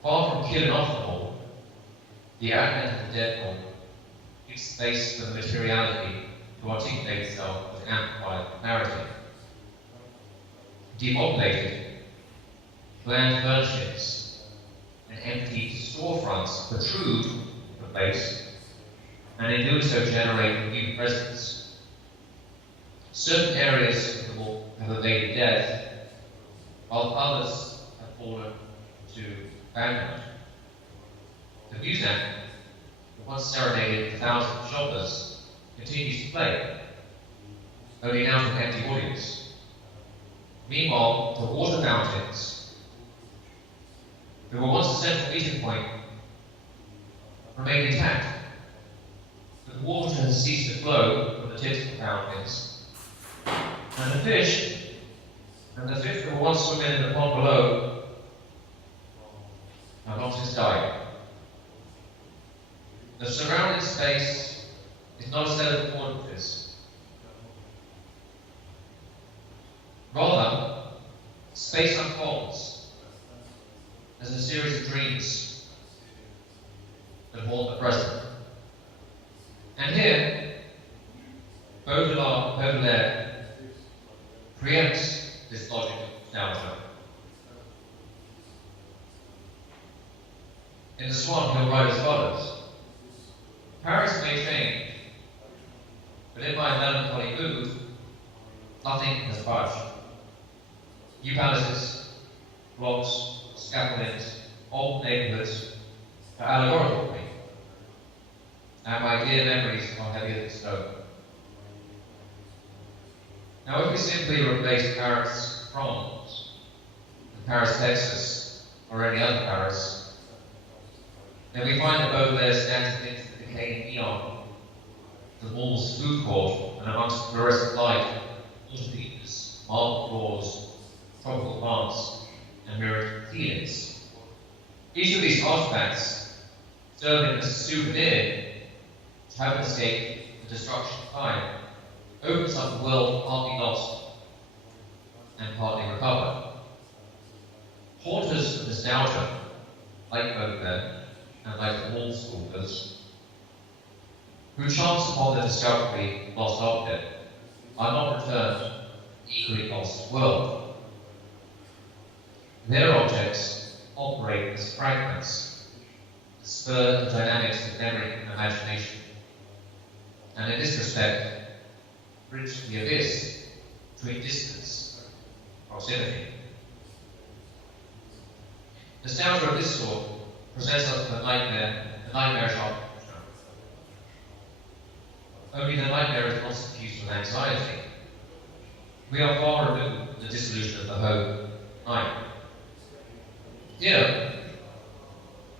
Far from killing off the mall, the advent of the dead mall gives space for the materiality to articulate itself with amplified narrative. Depopulated, bland furnishings and empty storefronts protrude from the place, and in doing so generate a new presence. Certain areas of the mall have evaded death, while others have fallen to abandonment. The music that once serenaded thousands of shoppers continues to play, only now to an empty audience. Meanwhile, the water fountains that were once a central meeting point remain intact, but the water has ceased to flow from the tips of the fountains, and the fish that were once swimming in the pond below have long since died. The surrounding space is not a set of affordances. Rather, space unfolds as a series of dreams that haunt the present. And here, Baudelaire preempts this logic of nostalgia. In The Swan, he'll write as follows: Paris may change, but in my melancholy mood, nothing has budged. New palaces, blocks, scaffoldings, old neighbourhoods are allegorical to me, and my dear memories are heavier than stone. Now, if we simply replace Paris, France, with Paris, Texas, or any other Paris, then we find that Baudelaire stands against the decaying neon, the mall's food court, and amongst fluorescent light, water features, marble floors, tropical plants, and mirrored ceilings. Each of these artifacts, serving as a souvenir to have escaped the destruction of time, opens up a world partly lost and partly recovered. Haunters of nostalgia, like Baudelaire and like the wall stalkers, who chance upon the discovery of lost object, are not returned to the equally lost world. Their objects operate as fragments that spur the dynamics of memory and imagination, and in this respect, bridge the abyss between distance and proximity. Nostalgia of this sort presents us with a nightmarish architecture. Only the nightmare is not suffused with anxiety. We are far removed from the dissolution of the home night. Here,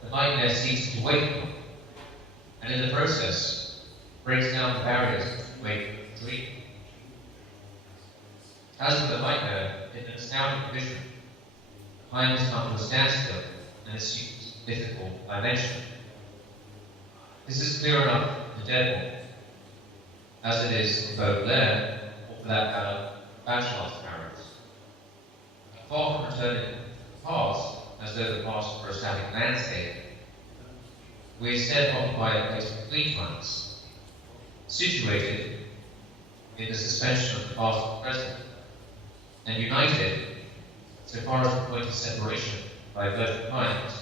the nightmare seeks to awaken, and in the process, breaks down the barriers between the dream. As with the nightmare, in the nostalgic vision, time has come to a standstill and assumes mythical dimension. This is clear enough in the dead one, as it is in Baudelaire, or for that matter, Bachelor's parents. Far from returning to the past, as though the past were a static landscape, we instead occupy a place between times, situated in the suspension of the past and present, and united, so far as the point of separation by divergent times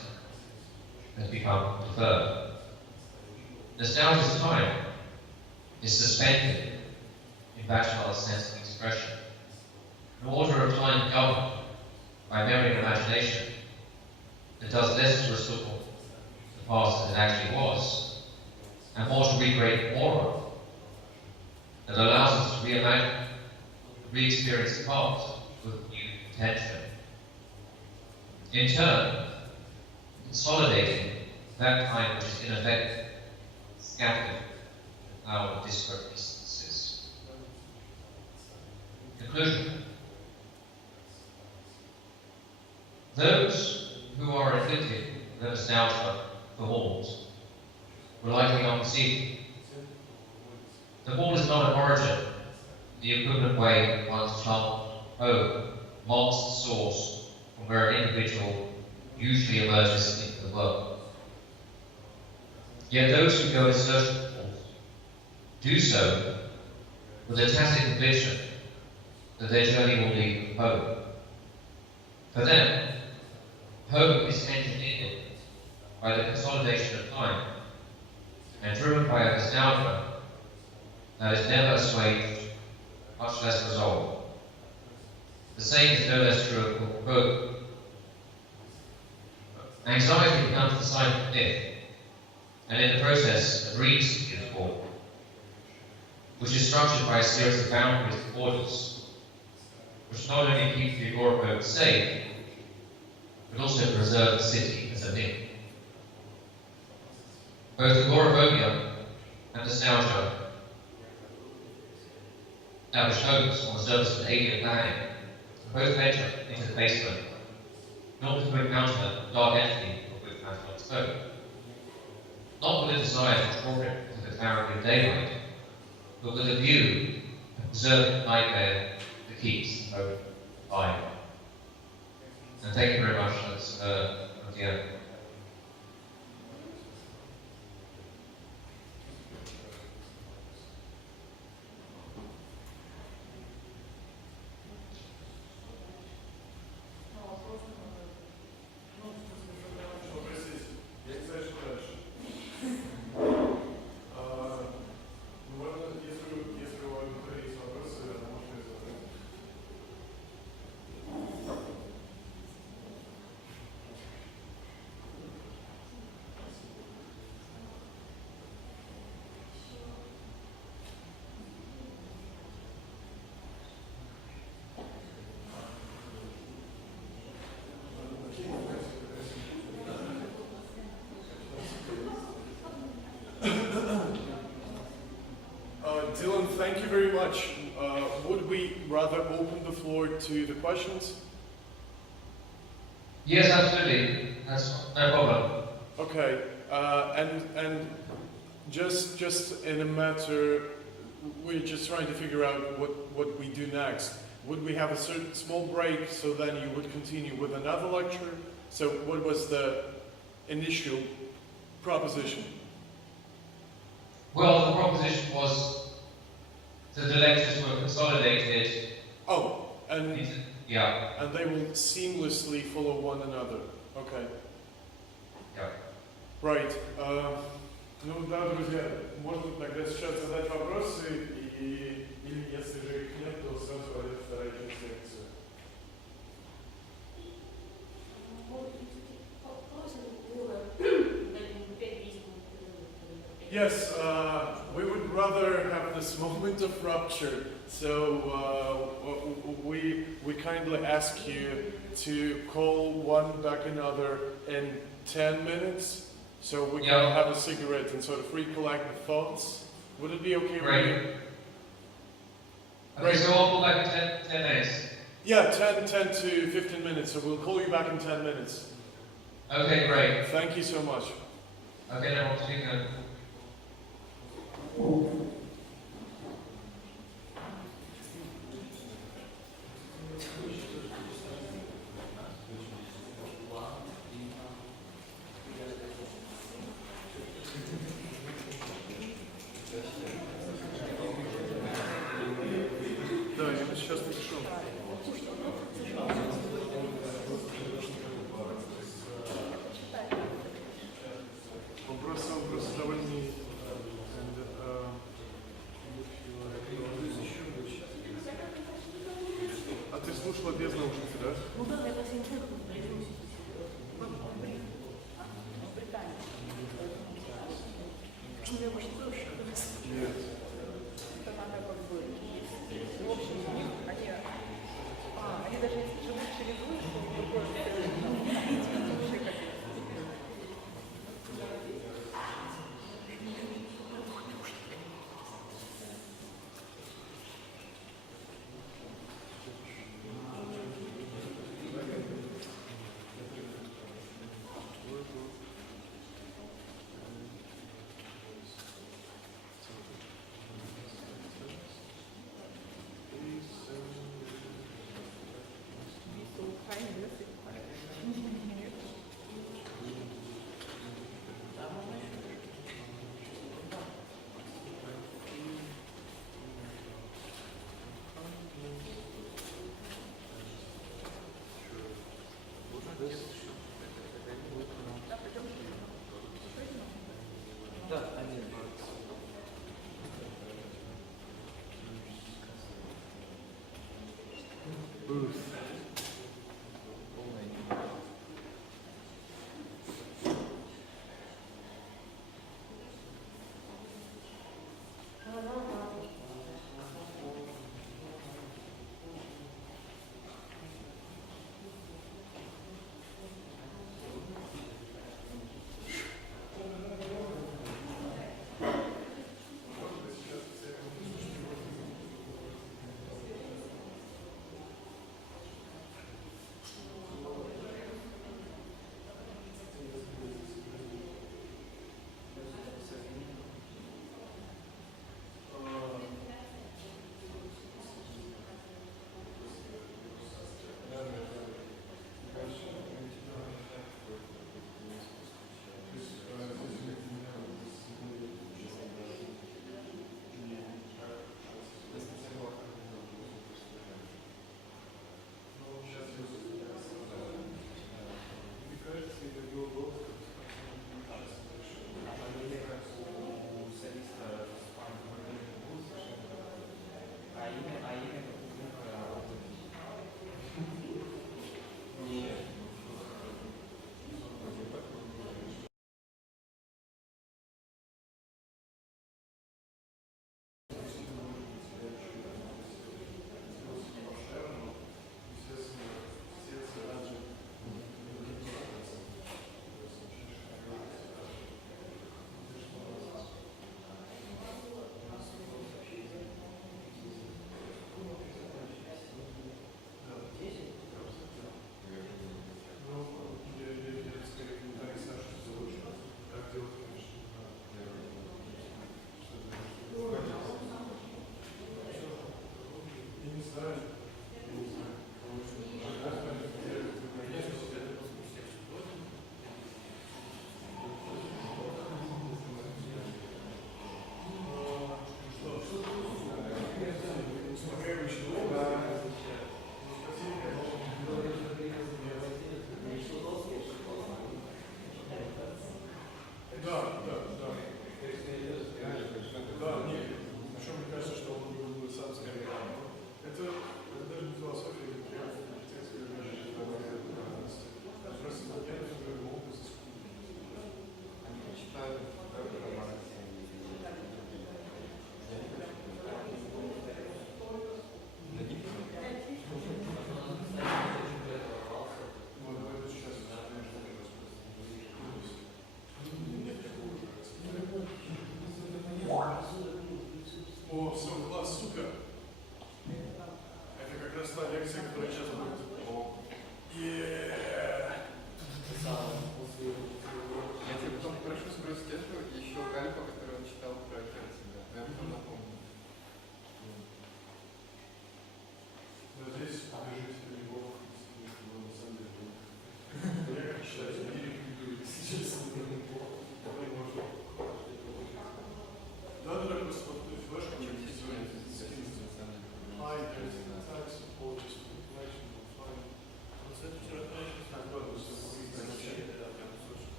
has become deferred. Nostalgia's time is suspended in Bachelor's sense of expression, an order of time governed by memory and imagination that does less to restore the past than it actually was, and more to recreate more of, that allows us to reimagine, re-experience the past with new intention. In turn, consolidating that time which is in effect scattered in our disparate instances. Conclusion. Those who are afflicted with nostalgia for halls will likely not perceive it. The hall is not an origin, the equivalent way one's child home marks the source from where an individual usually emerges into the world. Yet those who go in search of halls do so with a tacit conviction that their journey will lead home. For them, home is engineered by the consolidation of time and driven by a nostalgia that is never assuaged, much less resolved. The same is no less true of growth. Anxiety becomes the sign of myth, and in the process, a dream city is born, which is structured by a series of boundaries and borders, which not only keep the agoraphobia safe, but also preserve the city as a myth. Both agoraphobia and nostalgia establish homes on the surface of alien planet, both venture into the basement, not to encounter the dark entity of which Maslach spoke, not with a desire to draw it to the clarity of daylight, but with a view to preserve the nightmare that keeps hope alive. And thank you very much. That's the end. thank you very much. Would we rather open the floor to the questions? Yes, absolutely. That's no problem. Okay, and just in a matter, we're just trying to figure out what we do next. Would we have a certain small break so then you would continue with another lecture? So what was the initial proposition? Well, the proposition was that the lectures were consolidated. Oh, and Yeah. and they will seamlessly follow one another. Okay. Yeah. Right. Ну да, друзья, можно тогда сейчас задать вопросы, или если же их нет, то сразу пойдет вторая часть лекции. Yes, we would rather have this moment of rupture, so we kindly ask you to call one back another in 10 minutes, so we can have a cigarette and sort of recollect the thoughts. Would it be okay with you? Okay, so I'll call back in 10 minutes. Yeah, 10 to 15 minutes, so we'll call you back in 10 minutes. Okay, great. Thank you so much. Okay, no problem. Speaking. Да, я сейчас напишу. Вопрос довольно... А ты слушала без наушников, да? Ну да, я совсем не знаю, как это произносится. В Британии. Почему я очень проще? Нет. Это надо как бы... В общем, у них они даже если живут чередуют, что другое вообще как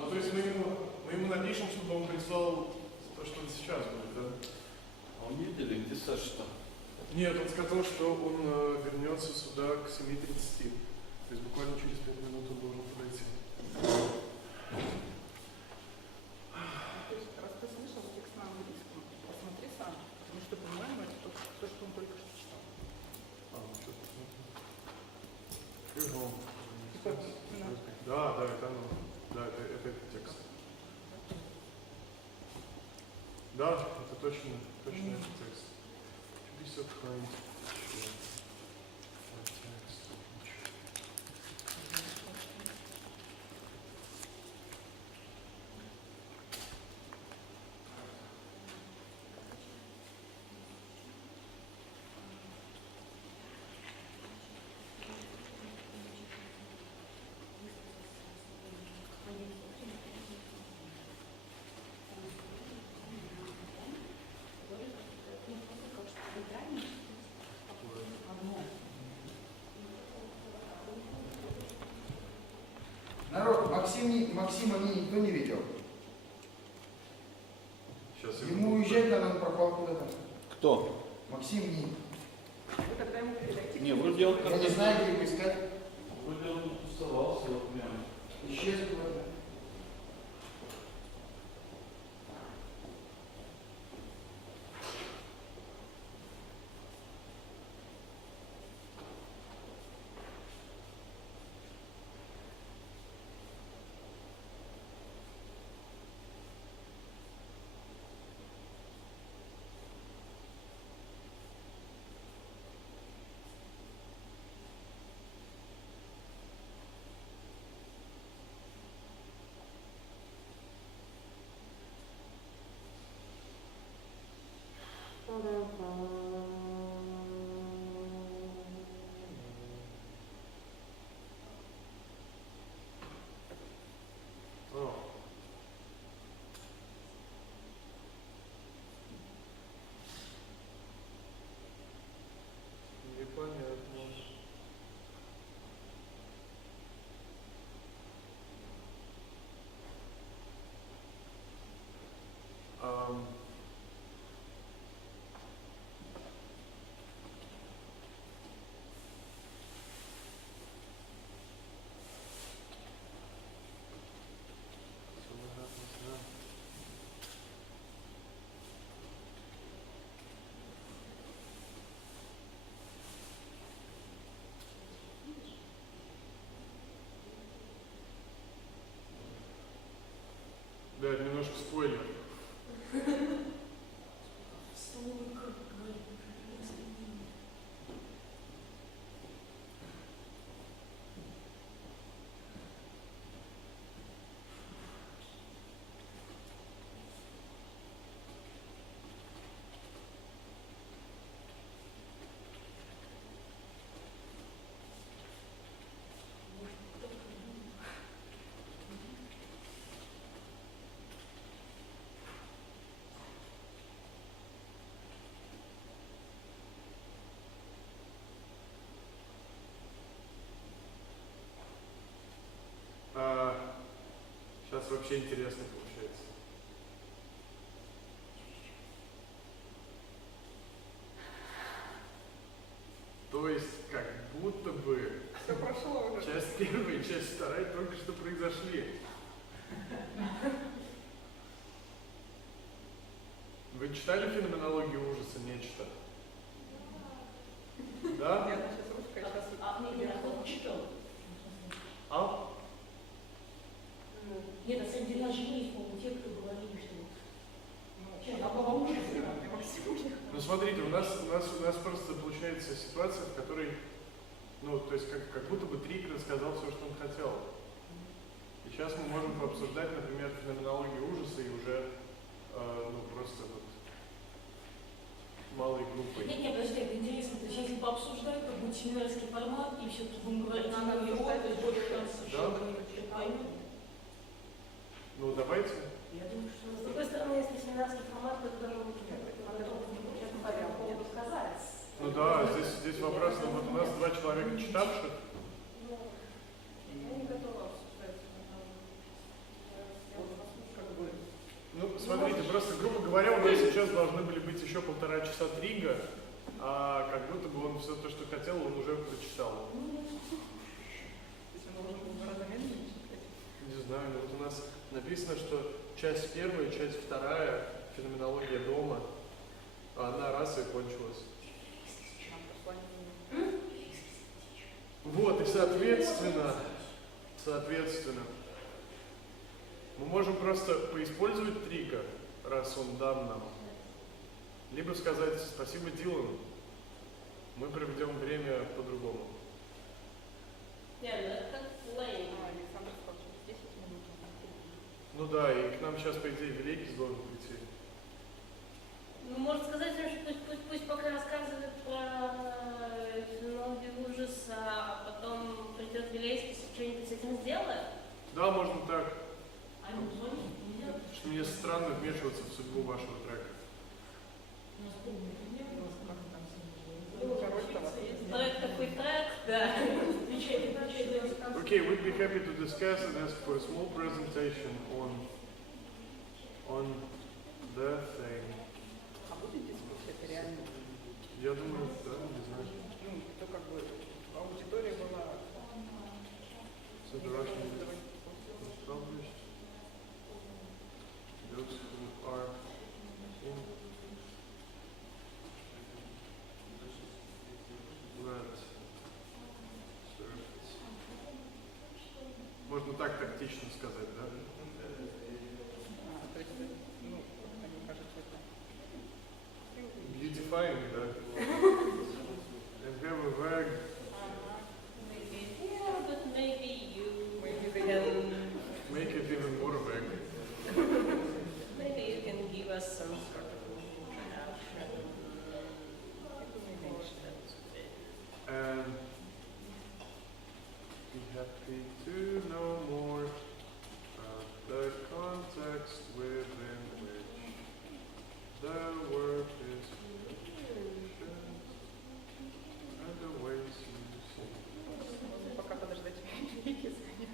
Ну то есть мы ему напишем, чтобы он прислал то, что он сейчас будет, да? А он не делит, ты что? Нет, он сказал, что он вернется сюда к 7:30. То есть буквально через 5 минут он должен подойти. То есть, раз ты слышал текст на английском, посмотри сам. Потому что, по-моему, это то, что он только что читал. Да, это оно. Да, это текст. Да, это точно этот текст. To be so kind. Народ, Максима никто не видел. Сейчас Ему уезжать надо, он пропал куда-то. Кто? Максим не. Вы тогда ему передайте. Не, вроде он Я не знаю, где его искать. Вроде он тусовался вот прям. Исчез куда-то. Непонятно. Да, это немножко спойлер. Сейчас вообще интересно получается. То есть, как будто бы Все прошло уже. часть первая и часть вторая только что произошли. Вы читали «Феноменологию ужаса» нечто? Да? Нет, сейчас русская, сейчас... читал. А? Нет, на самом деле, даже есть, по-моему, те, кто говорили, что... Ну смотрите, у нас просто получается ситуация, в которой, ну, то есть как будто бы Тригг рассказал все, что он хотел. И сейчас мы можем пообсуждать, например, феноменологию ужаса и уже, ну, просто вот малой группой. Нет, подожди, это интересно. То есть, если пообсуждать, то будет семинарский формат, и все-таки будем говорить о его, то есть больше шансов, что они поймут. Ну, давайте. Я думаю, что... С другой стороны, если семинарский формат, то это должно быть сказать. Ну да, здесь вопрос, ну, вот у нас два человека читавших. Я не готова обсуждать. просто, грубо говоря, у нас сейчас должны были быть еще 1,5 часа Тригга, а как будто бы он все то, что хотел, он уже прочитал. То есть он должен был в гораздо медленнее читать. Не знаю, вот у нас написано, что часть первая, часть вторая, феноменология дома, а одна раз и кончилась. Нам послание. Вот, и соответственно, мы можем просто поиспользовать Тригга, раз он дан нам, либо сказать спасибо Дилану, мы проведем время по-другому. Александр сказал, что 10 минут. Ну да, и к нам сейчас, по идее, Великий должен прийти. Ну, можно сказать, что пусть пока рассказывает про феноменологию ужаса, а потом придет Вилейский, что-нибудь с этим сделает. Да, можно так. А ему звонить нельзя? Что мне странно вмешиваться в судьбу вашего трека. Трек такой трек, да. Okay, we'd be happy to discuss and ask for a small presentation on the thing. А будет дискуссия, это реально? Я думаю, да, не знаю. Ну, то как бы аудитория была... So the Russian is published. Those who are in that service. Можно так тактично сказать, да? То есть, ну, как мне кажется, это... Beautifying, да? And have a vague. Maybe, yeah, but maybe you Maybe they can, Make it even more vague. maybe you can give us some sort of introduction. And be happy to know more about the context within which the work is produced and the ways you see. Пока подождать великий занят.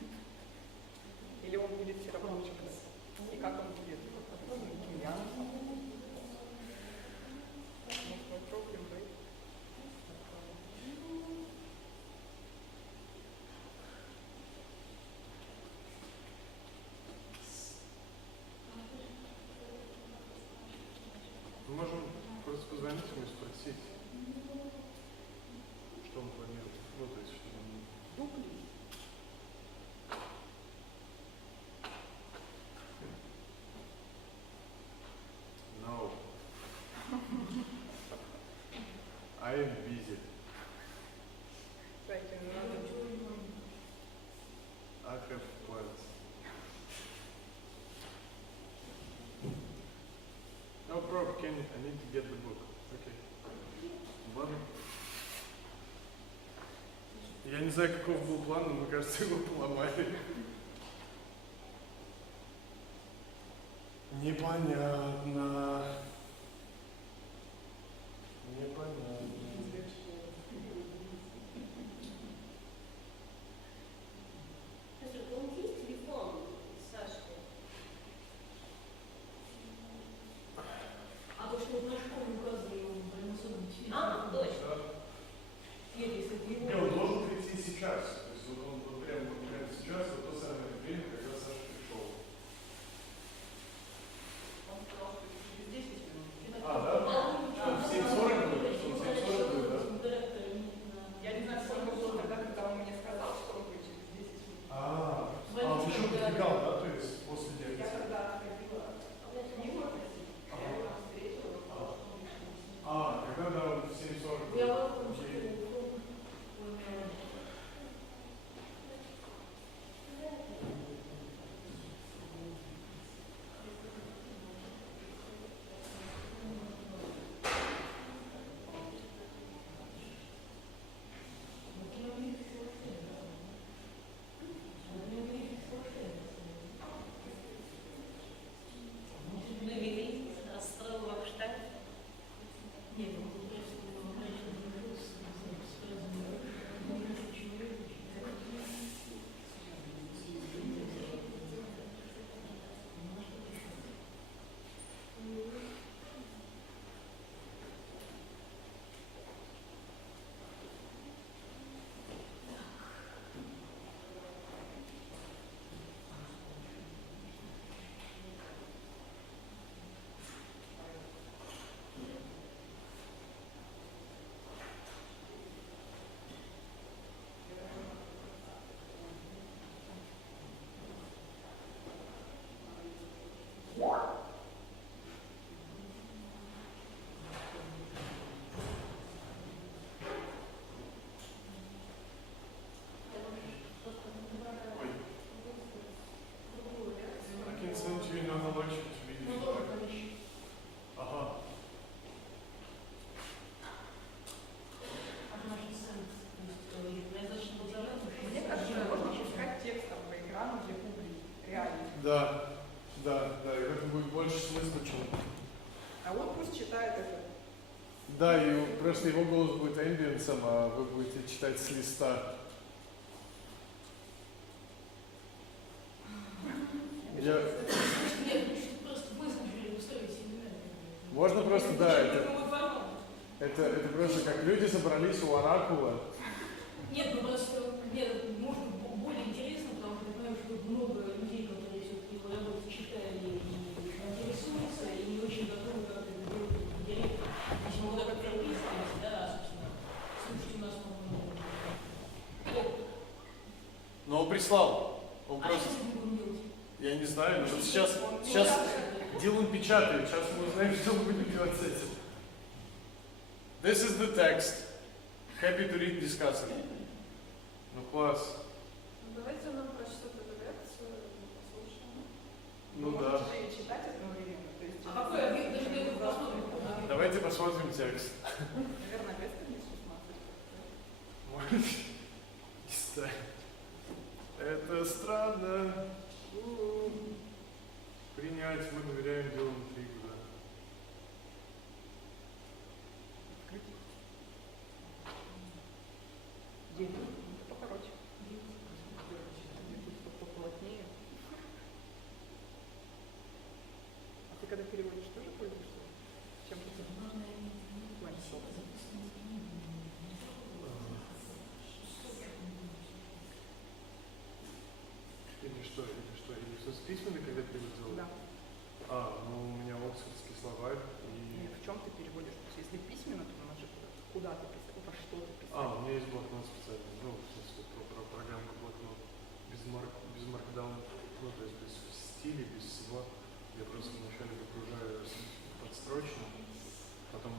Или он будет все равно учиться? И как он будет? Я. Может, мой проблем, да? Мы можем просто позвонить ему и спросить, что он планирует. Ну, то есть, что он... No. I am busy. Кстати, надо... I have plans. No problem, Kenny. I need to get the book. Okay. Ладно. Я не знаю, каков был план, но мне кажется, его поломали. Непонятно. Слушай, у него есть телефон Сашки? А то, что в наш школу указывали, он особенно А, точно. если бы Не, он должен прийти сейчас. То есть он прямо сейчас, в то самое время, когда Саша пришел. Он сказал, что через 10 минут. Phenomenologies видишь? Ну, тоже количество. Ага. А наш центр, то есть, достаточно подзарядно. Мне кажется, можно пускать текстом по экрану для публики. Реально. Да, да, да, и в этом будет больше смысла, чем... А он пусть читает это. Да, и просто его голос будет эмбиенсом, а вы будете читать с листа. Я... Нет, просто выслушали, устроить семинар. Можно просто, да, это просто как люди собрались у оракула. Нет, ну просто мне может более интересно, потому что я понимаю, что тут много людей, которые все-таки его работу читали и интересуются, и не очень готовы как-то это делать директор. Если мы вот так прописываемся, да, собственно, слушайте у нас, по-моему, Но он прислал. Он а просто... что мы будем делать? Я не знаю, но вот сейчас Дилан печатает, сейчас мы узнаем, что мы будем делать с этим. This is the text. Happy to read, discuss it. Ну класс. Давайте нам прочтет эту лекцию, послушаем. Ну да. Можете и читать одновременно. То есть, А какой объект? Даже не посмотрим. Давайте посмотрим текст. наверное, без страниц 16. Может, не знаю. Это странно. Принять, мы доверяем Дилану Триггу, да. Это покороче. Тут поплотнее. А ты когда переводишь, тоже пользуешься? Чем-то планшетом? Или что, или что с письмами, когда переводил? Да. Ну у меня оксфордский словарь и... В чем ты переводишь? То есть, если письменно, то она же куда ты писал, во что ты писал? У меня есть блокнот специальный, ну, в смысле, про программу блокнот. Без маркдауна, ну, то есть без стиля, без всего. Я просто вначале выгружаю подстрочно, потом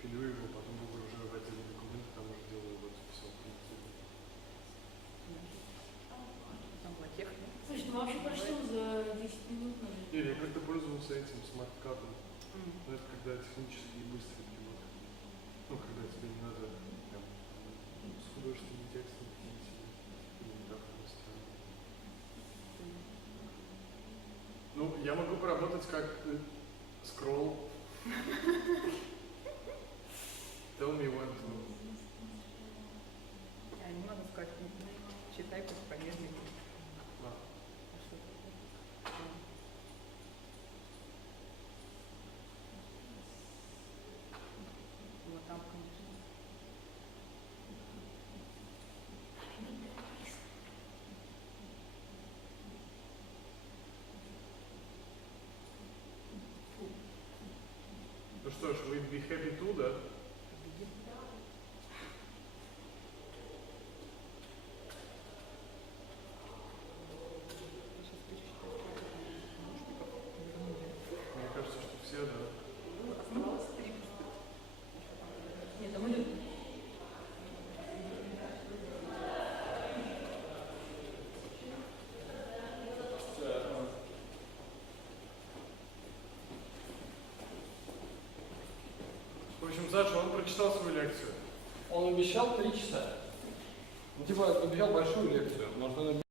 пилю его, потом выгружаю в отдельный документ, там уже делаю вот все. Там была техника. Слушай, ну вообще прочтем за 10 минут, наверное. Или я как-то пользовался этим смарт-катом. Но это когда технически и быстрый перевод. Ну, когда тебе не надо там, с художественным текстом идти, или так странно. Ну, я могу поработать как скролл. Tell me when to. Не надо сказать, читай как помедленнее. Вот там, конечно. Ну что ж, we'd be happy to, да? Мне кажется, что все, да. Оставалось 3. Нет, а мы любим. В общем, Саша, он прочитал свою лекцию. Он обещал 3 часа. Ну, типа, обещал большую лекцию. Может, он